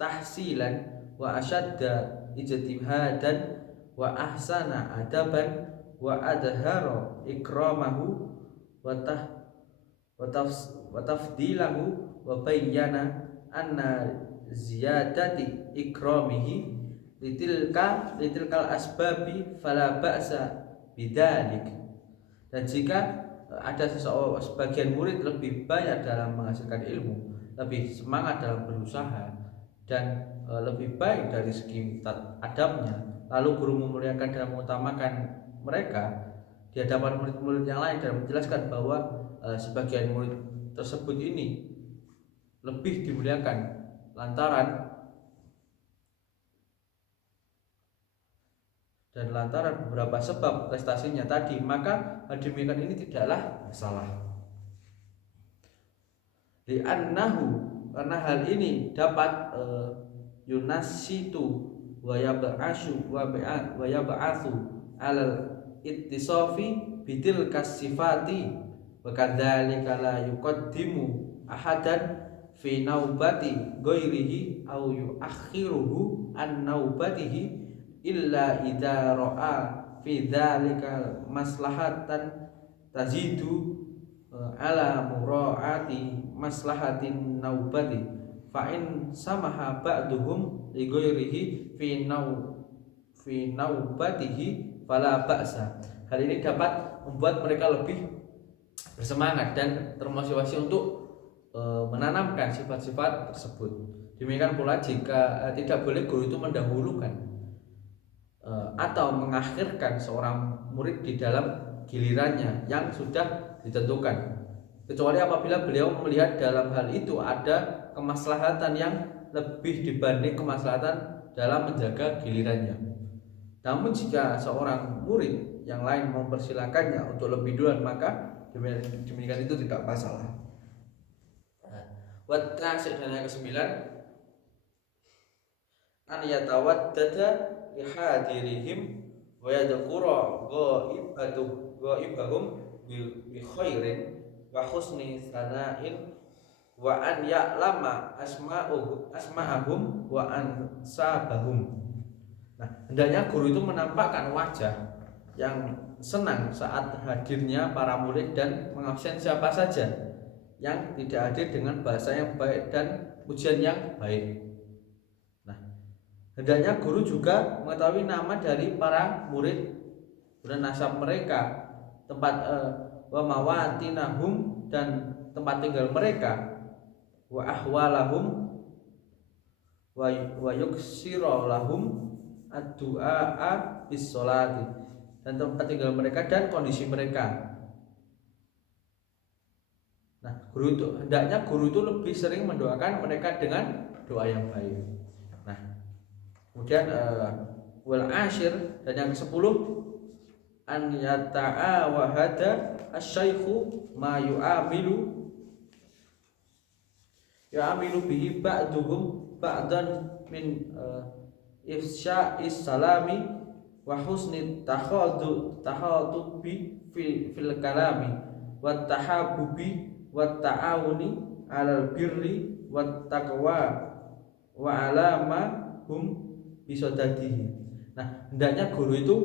tahsilan wa ashadda ijtihadan wa ahsana adaban wa adhara ikramahu wa tafdilahu wa bayyana anna ziyadati ikramihi litilkal asbabi fala ba'sa bidzalik. Dan jika ada sebagian murid lebih banyak dalam menghasilkan ilmu, lebih semangat dalam berusaha, dan lebih baik dari segi adabnya, lalu guru memuliakan dan mengutamakan mereka di hadapan murid-murid yang lain dan menjelaskan bahwa sebagian murid tersebut ini lebih dimuliakan lantaran beberapa sebab prestasinya tadi, maka demikian ini tidaklah salah. Li'annahu, karena hal ini dapat yunasitu wa yab'ashu wa yab'athu alal ittisafi bidil kasifati wa kadzalika la yuqaddimu ahadan fi naubati ghairihi aw yuakhiruhu an naubatihi illa idza ra'a fi dzalika maslahatan tazidu ala mura'ati maslahatin naubati fa in samaha ba'duhum li ghairihi fi naubatihi fala ba'sa. Hal ini dapat membuat mereka lebih bersemangat dan termotivasi untuk menanamkan sifat-sifat tersebut. Demikian pula jika tidak boleh guru itu mendahulukan atau mengakhirkan seorang murid di dalam gilirannya yang sudah ditentukan, kecuali apabila beliau melihat dalam hal itu ada kemaslahatan yang lebih dibanding kemaslahatan dalam menjaga gilirannya. Namun jika seorang murid yang lain mempersilakannya untuk lebih duluan, maka Demikian itu tidak masalah. Wa tasik dan yang kesembilan, an yatawaddada li hadirihim wa yadhkura ghaibahum bi khairin wa husni sana'in wa an ya'lama asma'ahum wa ansabahum. Nah, hendaknya guru itu menampakkan wajah yang senang saat hadirnya para murid dan mengabsen siapa saja yang tidak hadir dengan bahasa yang baik dan pujian yang baik. Nah, hendaknya guru juga mengetahui nama dari para murid dan nasab mereka, tempat wa mawatinahum dan tempat tinggal mereka, wa ahwalahum wa yuksira lahum ad-du'a bis sholati, dan tempat tinggal mereka dan kondisi mereka. Nah, hendaknya guru itu lebih sering mendoakan mereka dengan doa yang baik. Nah, kemudian wal ashir dan yang ke-10, an yata'a wa hada asy-syaikhu ma yu'amilu bihi ba'duhum ba'dan min ifsya'is salami wa husni takhatubi fil kalami wa tahabubi wa ta'awuni 'alal birri wat taqwa wa 'alama hum bisadadihi. Nah, hendaknya guru itu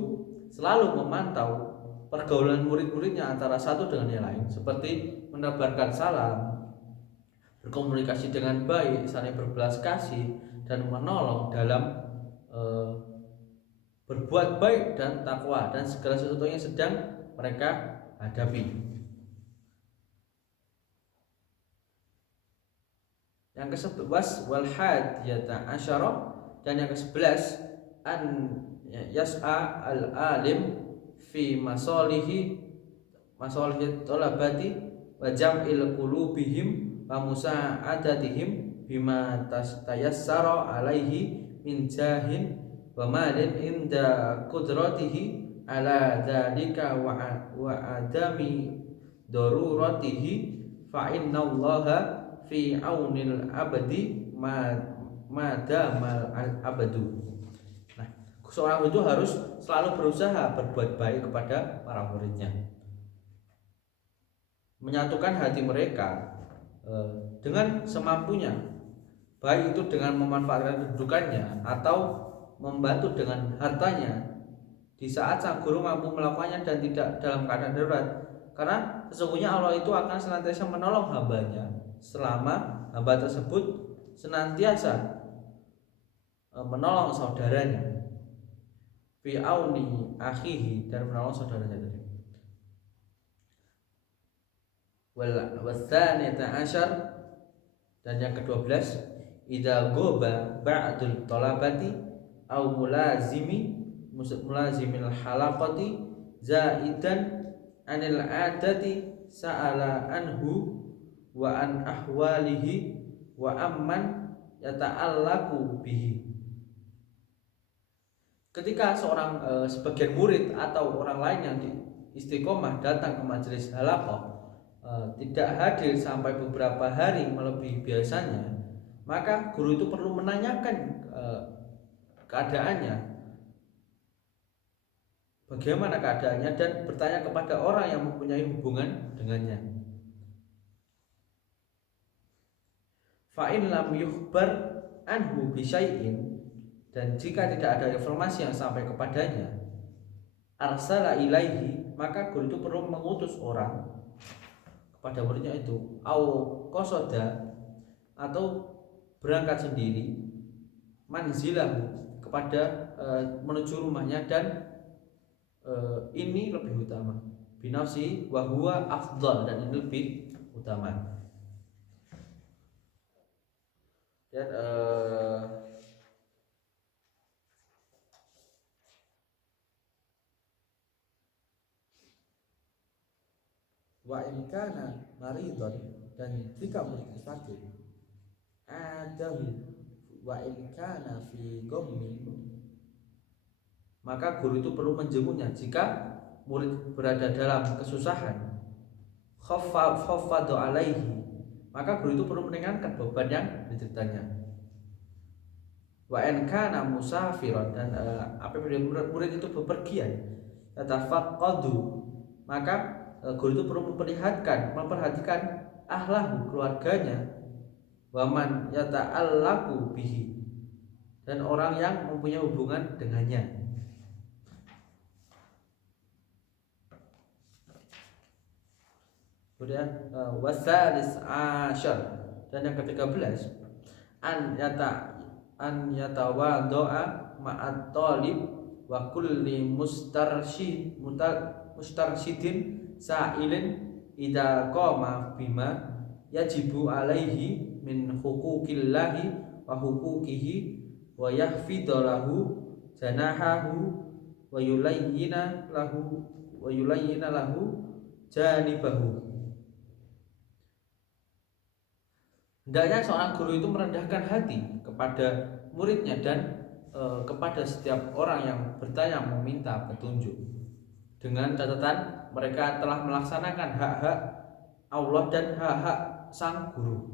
selalu memantau pergaulan murid-muridnya antara satu dengan yang lain, seperti menebarkan salam, berkomunikasi dengan baik, saling berbelas kasih, dan menolong dalam berbuat baik dan takwa dan segala sesuatu yang sedang mereka hadapi. Yang ke-11 wal hadiyata asyara, dan yang ke-11 an yas'a al alim fi masalihi thalabati wa jam'il qulubihim wa musa'adatihim bima tayassara alaihi min jahin wa malin inda qudratihi ala dzalika wa adami daruratihi fa innallaha fi aunil abadi madamal abadu. Nah, seorang itu harus selalu berusaha berbuat baik kepada para muridnya, menyatukan hati mereka dengan semampunya, baik itu dengan memanfaatkan kedudukannya atau membantu dengan hartanya di saat sang guru mampu melakukannya dan tidak dalam keadaan darurat, karena sesungguhnya Allah itu akan senantiasa menolong hambanya selama hamba tersebut senantiasa menolong saudaranya, fi auni akhihi, dan menolong saudaranya tadi. Wal-tsaniyata asyar, dan yang ke-12, idza ghoba ba'dul talabati au mulazimil halaqati zaidan anil adati sa'ala anhu wa an ahwalihi wa amman yata'allaku bihi. Ketika seorang sebagian murid atau orang lain yang istiqomah datang ke majelis halaqah tidak hadir sampai beberapa hari melebihi biasanya, maka guru itu perlu menanyakan keadaannya, bagaimana keadaannya, dan bertanya kepada orang yang mempunyai hubungan dengannya. Fa'in lam yukhbar anhu bisyai'in, dan jika tidak ada informasi yang sampai kepadanya, arsala ilaihi, maka guru itu perlu mengutus orang kepada muridnya itu, au qasoda, atau berangkat sendiri, manzilahu, kepada menuju rumahnya, dan ini lebih utama, binafsi wa huwa afdal, dan ini lebih utama. Dan wa in kana maridon, dan jika murid sakit, adahu wa in kana fi ghammin, maka guru itu perlu menjenguknya jika murid berada dalam kesusahan. khaffadu alaihi, maka guru itu perlu meringankan beban yang dideritanya. Wa in kana musafiran, dan apabila murid itu bepergian, yatafaqqadu, maka guru itu perlu memperhatikan ahlahu, keluarganya, waman yata'allaqu bihi, dan orang yang mempunyai hubungan dengannya. Kemudian wasalis asyar, dan yang ke-13, an yatawaddo'a ma'at talib wa kulli mustarsyidin sa'ilin idza qama bima yajibu alaihi min huquqillahi wa huquqihi wa yahfidhu lahu janahahu wa yulayyina lahu janibahu. Hendaknya seorang guru itu merendahkan hati kepada muridnya dan kepada setiap orang yang bertanya meminta petunjuk, dengan catatan mereka telah melaksanakan hak-hak Allah dan hak-hak sang guru.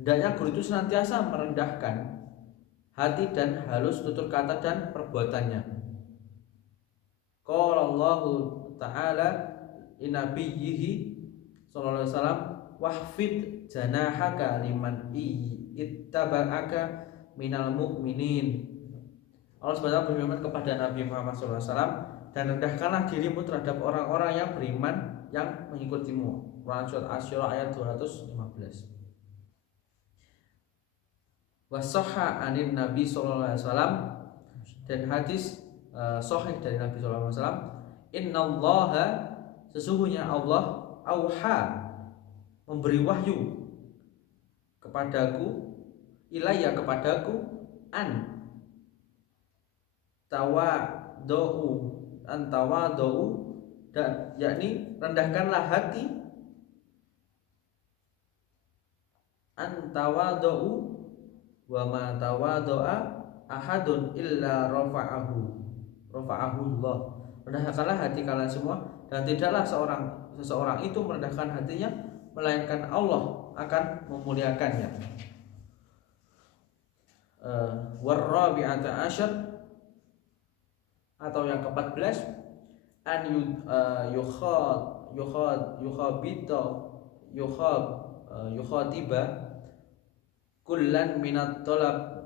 Hendaknya guru itu senantiasa merendahkan hati dan halus tutur kata dan perbuatannya. Qala Allahu ta'ala linabiyyihi sallallahu alaihi wasallam, wahfid janahaka liman ittaba'aka minal mu'minin. Allah SWT berfirman kepada Nabi Muhammad SAW, dan rendahkanlah dirimu terhadap orang-orang yang beriman yang mengikutimu. Quran surat Asy-Syura ayat 215. Wasahha anin Nabi SAW, dan hadis sahih dari Nabi SAW, innallaha, sesungguhnya Allah, auha, memberi wahyu kepadaku, ilayya, kepadaku, an tawadhu, dan yakni rendahkanlah hati, an tawadhu wa ma tawadhu'a ahadun illa rafa'ahu Allah. Rendahkanlah hati kalian semua, dan tidaklah seseorang itu merendahkan hatinya melainkan Allah akan memuliakannya. Warrabi'ata asyar, atau yang ke-14, an yukhatiba kullan minat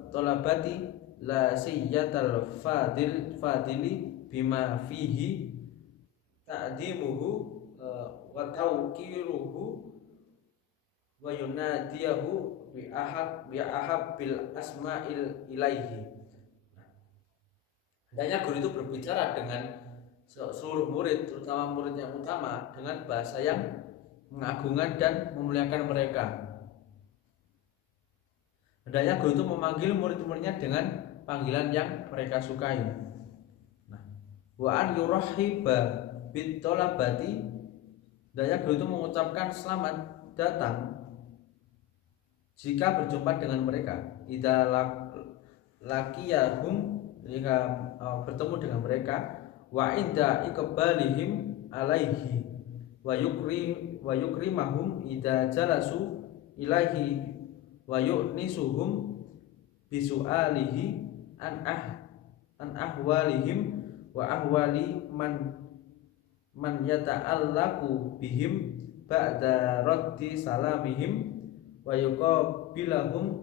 tolabati la sayyatal fadili bima fihi ta'dimuhu wa tawqiruhu wa yunadiyahu bi ahabbil asma'il ilaihi. Hendaknya guru itu berbicara dengan seluruh murid, terutama murid yang utama, dengan bahasa yang mengagungkan dan memuliakan mereka. Hendaknya guru itu memanggil murid-muridnya dengan panggilan yang mereka sukai. Wa an yurahiba bit tolabati, hendaknya guru itu mengucapkan selamat datang jika berjumpa dengan mereka. Idza laqiyahum, jika bertemu dengan mereka. Wa inda iqbalihim alaihi wa yukrimahum idza jalasu ilaihi wa yu'nisuhum bisu'alihi an ahwalihim wa ahwali man yata'allaqu bihim ba'da raddi salamihim wa yuqabilahum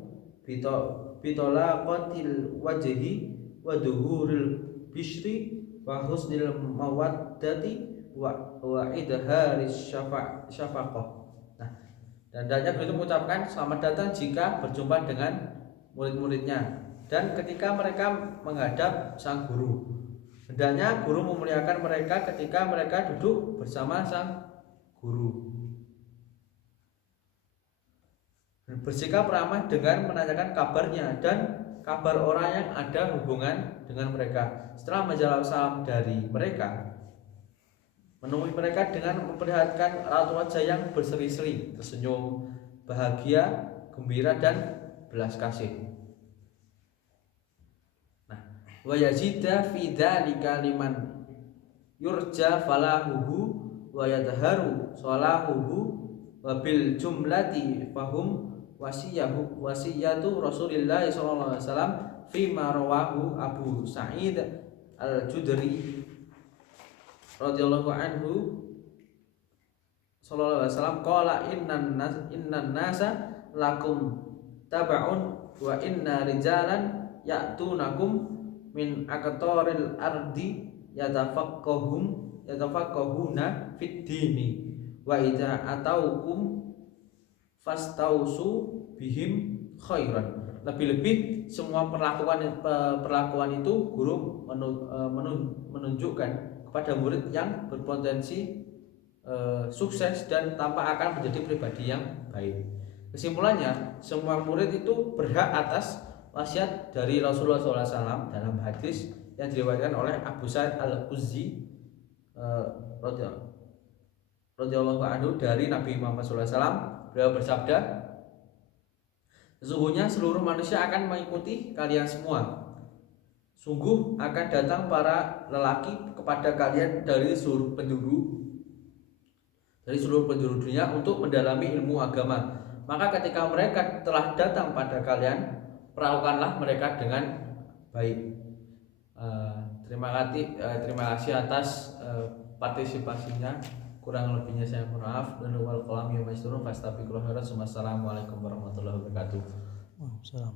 bitolaqatil wajhi wa duhuril bishri wa husnil mawaddati wa idharis syafaqah. Nah, dan hendaknya guru itu mengucapkan selamat datang jika berjumpa dengan murid-muridnya, dan ketika mereka menghadap sang guru. Hendaknya guru memuliakan mereka ketika mereka duduk bersama sang guru. Bersikap ramah dengan menanyakan kabarnya dan kabar orang yang ada hubungan dengan mereka. Setelah menjawab salam dari mereka, menemui mereka dengan memperlihatkan raut wajah yang berseri-seri, tersenyum, bahagia, gembira, dan belas kasih. Nah, wa yazida fi dzalika liman yurja falahuhu wa yadharu salahuhu wa bil jumlati fahum wasiyatu Rasulillah sallallahu alaihi wasallam fima rawahu Abu Sa'id Al-Judri radhiyallahu anhu sallallahu alaihi wasallam qala innan nasa lakum tab'un wa inna rijalan ya'tunakum min aqtaril ardi yatafaqqahuna fid dini wa idza ataukum fastausu bihim khairan. Lebih-lebih semua perlakuan itu guru menunjukkan kepada murid yang berpotensi sukses dan tanpa akan menjadi pribadi yang baik. Kesimpulannya, semua murid itu berhak atas wasiat dari Rasulullah SAW dalam hadis yang diriwayatkan oleh Abu Sa'id Al-Khudri radhiyallahu anhu dari Nabi Muhammad SAW. Beliau bersabda, sesungguhnya seluruh manusia akan mengikuti kalian semua. Sungguh akan datang para lelaki kepada kalian dari seluruh penjuru dunia untuk mendalami ilmu agama. Maka ketika mereka telah datang pada kalian, perlakukanlah mereka dengan baik. Terima kasih atas partisipasinya. Kurang lebihnya saya mohon maaf. Dan wal qalam ya maisturun fastabiqul khairat. Wassalamualaikum warahmatullahi wabarakatuh. Waalaikumsalam.